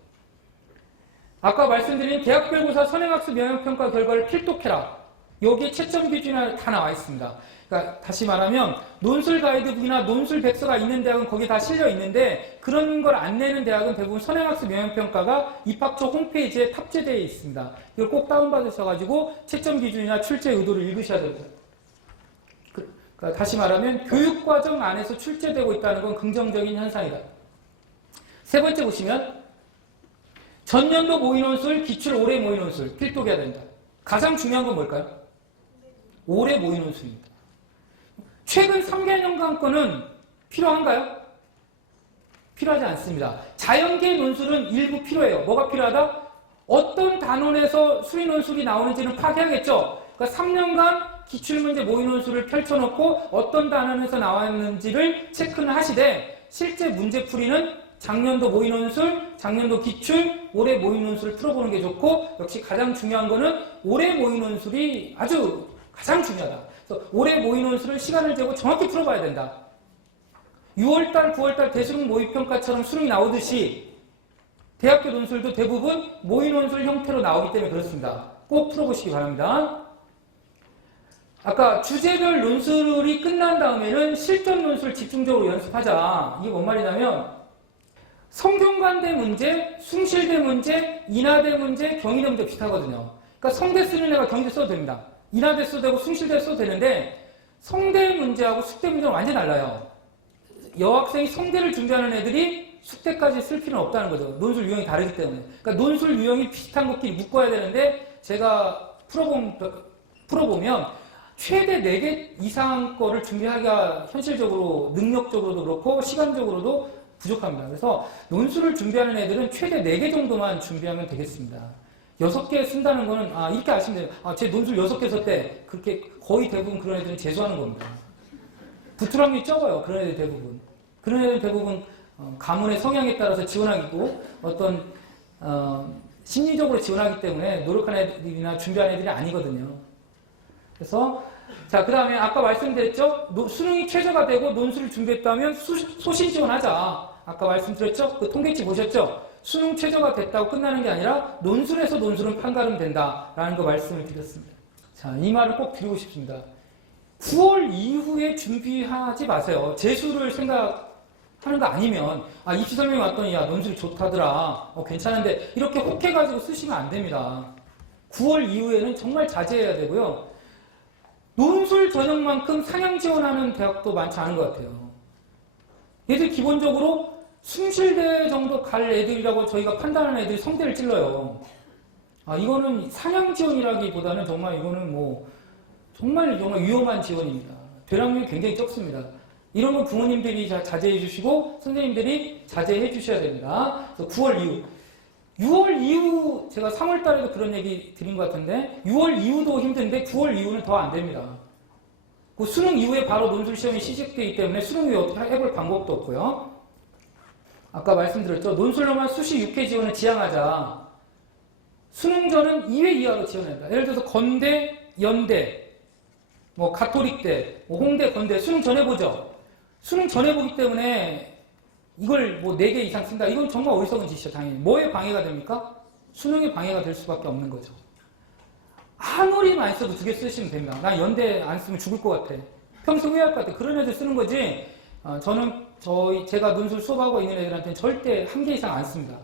아까 말씀드린 대학별고사 선행학습 영역평가 결과를 필독해라. 여기에 채점 기준이 다 나와 있습니다. 그러니까 다시 말하면 논술 가이드북이나 논술 백서가 있는 대학은 거기에 다 실려 있는데 그런 걸 안 내는 대학은 대부분 선행학습 영역평가가 입학처 홈페이지에 탑재되어 있습니다. 이걸 꼭 다운받으셔가지고 채점 기준이나 출제 의도를 읽으셔야 됩니다. 그러니까 다시 말하면 교육과정 안에서 출제되고 있다는 건 긍정적인 현상이다. 세 번째 보시면 전년도 모의논술, 기출 올해 모의논술 필독해야 된다. 가장 중요한 건 뭘까요? 올해 모의논술입니다. 최근 3개년간 거는 필요한가요? 필요하지 않습니다. 자연계 논술은 일부 필요해요. 뭐가 필요하다? 어떤 단원에서 수리 논술이 나오는지는 파악해야겠죠. 그러니까 3년간 기출문제 모의논술을 펼쳐놓고 어떤 단원에서 나왔는지를 체크는 하시되 실제 문제풀이는 작년도 모의논술, 작년도 기출, 올해 모의논술을 풀어보는 게 좋고 역시 가장 중요한 거는 올해 모의논술이 아주 가장 중요하다. 그래서 올해 모의논술을 시간을 재고 정확히 풀어봐야 된다. 6월달, 9월달 대수능 모의평가처럼 수능이 나오듯이 대학교 논술도 대부분 모의논술 형태로 나오기 때문에 그렇습니다. 꼭 풀어보시기 바랍니다. 아까 주제별 논술이 끝난 다음에는 실전 논술 집중적으로 연습하자. 이게 뭔 말이냐면 성균관대 문제, 숭실대 문제, 인하대 문제, 경희대 문제 비슷하거든요. 그러니까 성대 쓰는 애가 경희대 써도 됩니다. 인하대 써도 되고 숭실대 써도 되는데 성대 문제하고 숙대 문제는 완전히 달라요. 여학생이 성대를 준비하는 애들이 숙대까지 쓸 필요는 없다는 거죠. 논술 유형이 다르기 때문에. 그러니까 논술 유형이 비슷한 것끼리 묶어야 되는데 제가 풀어보면 최대 4개 이상 거를 준비하기가 현실적으로 능력적으로도 그렇고 시간적으로도 부족합니다. 그래서 논술을 준비하는 애들은 최대 4개 정도만 준비하면 되겠습니다. 6개 쓴다는 거는 이렇게 아시면 돼요. 제 논술 6개 썼대. 그렇게 거의 대부분 그런 애들은 재수하는 겁니다. 붙을 확률이 적어요. 그런 애들 대부분. 그런 애들 대부분 가문의 성향에 따라서 지원하기고 어떤 심리적으로 지원하기 때문에 노력하는 애들이나 준비하는 애들이 아니거든요. 그래서 자, 그 다음에 아까 말씀드렸죠? 수능이 최저가 되고 논술을 준비했다면 소신 지원하자. 아까 말씀드렸죠? 그 통계치 보셨죠? 수능 최저가 됐다고 끝나는 게 아니라 논술에서 논술은 판가름 된다라는 거 말씀을 드렸습니다. 자, 이 말을 꼭 드리고 싶습니다. 9월 이후에 준비하지 마세요. 재수를 생각하는 거 아니면 입시 설명이 왔더니 야 논술이 좋다더라. 괜찮은데 이렇게 혹해가지고 쓰시면 안 됩니다. 9월 이후에는 정말 자제해야 되고요. 논술 전형만큼 상향 지원하는 대학도 많지 않은 것 같아요. 얘들 기본적으로 숭실대 정도 갈 애들이라고 저희가 판단하는 애들이 성대를 찔러요. 이거는 상향 지원이라기보다는 정말 이거는 정말 위험한 지원입니다. 될 확률이 굉장히 적습니다. 이런 건 부모님들이 자제해 주시고 선생님들이 자제해 주셔야 됩니다. 그래서 9월 이후 6월 이후 제가 3월 달에도 그런 얘기 드린 것 같은데 6월 이후도 힘든데 9월 이후는 더 안 됩니다. 그 수능 이후에 바로 논술 시험이 시작되기 때문에 수능 이후에 어떻게 해볼 방법도 없고요. 아까 말씀드렸죠. 논술로만 수시 6회 지원을 지향하자. 수능 전은 2회 이하로 지원한다. 예를 들어서 건대, 연대, 뭐 가톨릭대, 뭐 홍대, 건대 수능 전에 보죠. 수능 전에 보기 때문에 이걸 뭐 4개 이상 쓴다. 이건 정말 어리석은 짓이죠, 당연히. 뭐에 방해가 됩니까? 수능에 방해가 될 수밖에 없는 거죠. 아무리만 안 써도 2개 쓰시면 됩니다. 난 연대 안 쓰면 죽을 것 같아. 평생 후회할 것 같아. 그런 애들 쓰는 거지. 저는 제가 논술 수업하고 있는 애들한테는 절대 1개 이상 안 씁니다.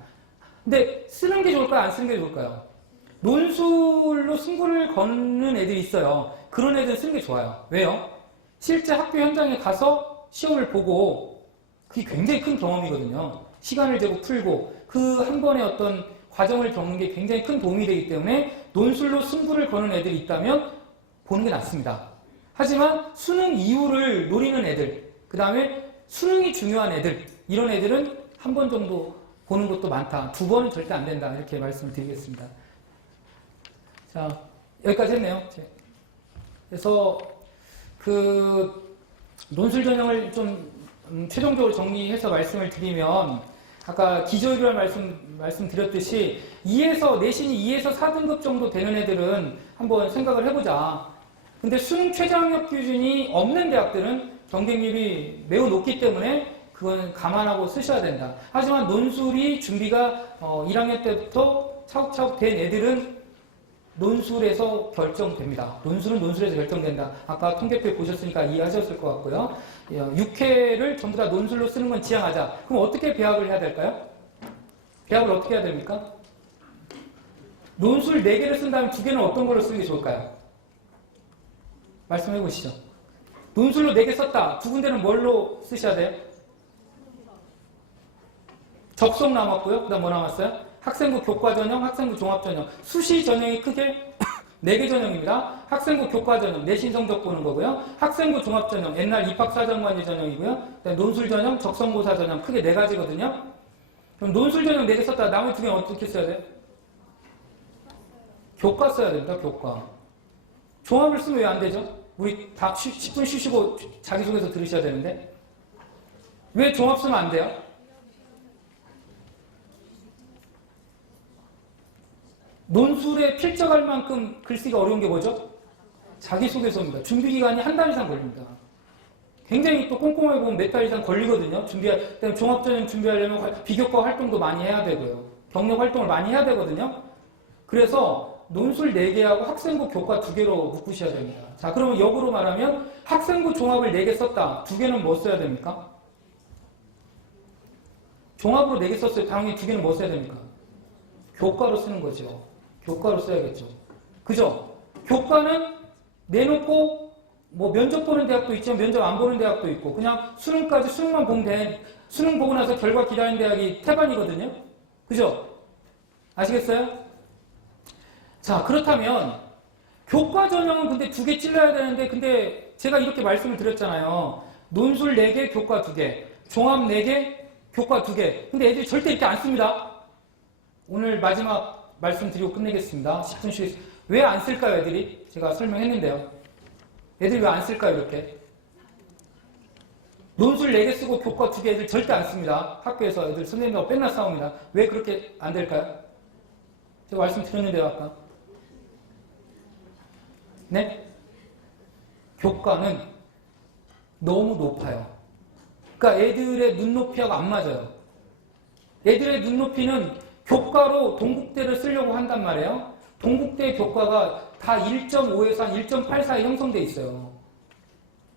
근데 쓰는 게 좋을까요? 안 쓰는 게 좋을까요? 논술로 승부를 거는 애들이 있어요. 그런 애들 쓰는 게 좋아요. 왜요? 실제 학교 현장에 가서 시험을 보고 그게 굉장히 큰 경험이거든요. 시간을 재고 풀고 그 한 번의 어떤 과정을 겪는 게 굉장히 큰 도움이 되기 때문에 논술로 승부를 거는 애들이 있다면 보는 게 낫습니다. 하지만 수능 이후를 노리는 애들, 그 다음에 수능이 중요한 애들, 이런 애들은 한 번 정도 보는 것도 많다. 2번은 절대 안 된다. 이렇게 말씀을 드리겠습니다. 자, 여기까지 했네요. 그래서 그 논술 전형을 좀 최종적으로 정리해서 말씀을 드리면 아까 기저율을 말씀드렸듯이 2에서 내신이 2에서 4등급 정도 되는 애들은 한번 생각을 해보자. 근데 수능 최저학력 기준이 없는 대학들은 경쟁률이 매우 높기 때문에 그건 감안하고 쓰셔야 된다. 하지만 논술이 준비가 1학년 때부터 차곡차곡 된 애들은 논술에서 결정됩니다. 논술은 논술에서 결정된다. 아까 통계표 보셨으니까 이해하셨을 것 같고요. 6회를 전부 다 논술로 쓰는 건 지향하자. 그럼 어떻게 배합을 해야 될까요? 배합을 어떻게 해야 됩니까? 논술 4개를 쓴다면 2개는 어떤 걸로 쓰는 게 좋을까요? 말씀해 보시죠. 논술로 4개 썼다. 2군데는 뭘로 쓰셔야 돼요? 적성 남았고요. 그 다음 뭐 남았어요? 학생부 교과 전형, 학생부 종합 전형. 수시 전형이 크게 4개 전형입니다. 학생부 교과 전형, 내신 성적 보는 거고요. 학생부 종합 전형, 옛날 입학사정관제 전형이고요. 논술 전형, 적성고사 전형, 크게 4가지거든요. 그럼 논술 전형 4개 썼다. 나머지 2개는 어떻게 써야 돼요? 교과 써야 됩니다. 교과. 종합을 쓰면 왜 안 되죠? 우리 다 10분 쉬시고 자기소개서 들으셔야 되는데. 왜 종합 쓰면 안 돼요? 논술에 필적할 만큼 글쓰기가 어려운 게 뭐죠? 자기소개서입니다. 준비기간이 1달 이상 걸립니다. 굉장히 또 꼼꼼하게 보면 몇 달 이상 걸리거든요. 종합전형 준비하려면 비교과 활동도 많이 해야 되고요. 경력 활동을 많이 해야 되거든요. 그래서 논술 4개하고 학생부 교과 2개로 묶으셔야 됩니다. 자, 그러면 역으로 말하면 학생부 종합을 4개 썼다. 2개는 뭐 써야 됩니까? 종합으로 4개 썼어요. 당연히 2개는 뭐 써야 됩니까? 교과로 쓰는 거죠. 교과로 써야겠죠. 그죠? 교과는 내놓고 뭐 면접 보는 대학도 있지만 면접 안 보는 대학도 있고 그냥 수능까지 수능만 보면 돼. 수능 보고 나서 결과 기다리는 대학이 태반이거든요. 그죠? 아시겠어요? 자, 그렇다면 교과 전형은 근데 2개 찔러야 되는데 근데 제가 이렇게 말씀을 드렸잖아요. 논술 4개, 교과 2개, 종합 4개, 교과 2개. 근데 애들이 절대 이렇게 안 씁니다. 오늘 마지막 말씀드리고 끝내겠습니다. 10분 쉬겠습니다. 왜 안 쓸까요, 애들이? 제가 설명했는데요. 애들이 왜 안 쓸까요, 이렇게? 논술 4개 쓰고 교과 2개 애들 절대 안 씁니다. 학교에서 애들 선생님하고 맨날 싸웁니다. 왜 그렇게 안 될까요? 제가 말씀드렸는데요, 아까. 네? 교과는 너무 높아요. 그러니까 애들의 눈높이하고 안 맞아요. 애들의 눈높이는 교과로 동국대를 쓰려고 한단 말이에요. 동국대 교과가 다 1.5에서 한 1.8 사이 형성돼 있어요.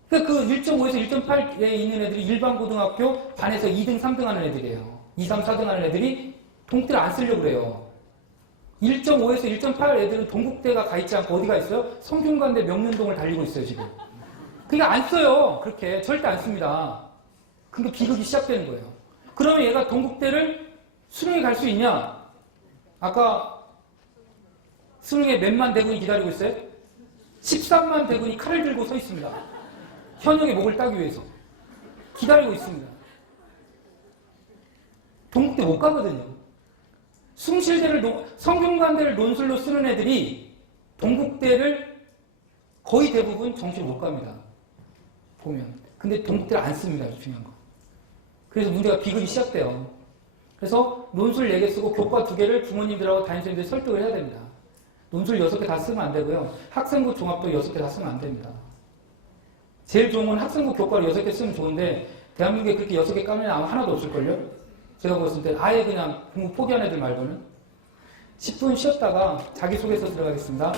그러니까 그 1.5에서 1.8에 있는 애들이 일반 고등학교 반에서 2등, 3등 하는 애들이에요. 2, 3, 4등 하는 애들이 동국대를 안 쓰려고 그래요. 1.5에서 1.8 애들은 동국대가 가 있지 않고 어디가 있어요? 성균관대 명륜동을 달리고 있어요, 지금. 그러니까 안 써요. 그렇게. 절대 안 씁니다. 그러니까 비극이 시작되는 거예요. 그러면 얘가 동국대를 수능에 갈 수 있냐? 아까 수능에 몇만 대군이 기다리고 있어요? 13만 대군이 칼을 들고 서 있습니다. 현역의 목을 따기 위해서 기다리고 있습니다. 동국대 못 가거든요. 숭실대를 성균관대를 논술로 쓰는 애들이 동국대를 거의 대부분 정시로 못 갑니다. 보면. 근데 동국대를 안 씁니다. 중요한 거. 그래서 문제가 비극이 시작돼요. 그래서 논술 4개 쓰고 교과 2개를 부모님들하고 담임선생님들 설득을 해야 됩니다. 논술 6개 다 쓰면 안 되고요. 학생부 종합도 6개 다 쓰면 안 됩니다. 제일 좋은 건 학생부 교과를 6개 쓰면 좋은데 대한민국에 그렇게 6개 까면 아마 하나도 없을걸요? 제가 봤을 때 아예 그냥 공부 포기한 애들 말고는 10분 쉬었다가 자기소개서 들어가겠습니다.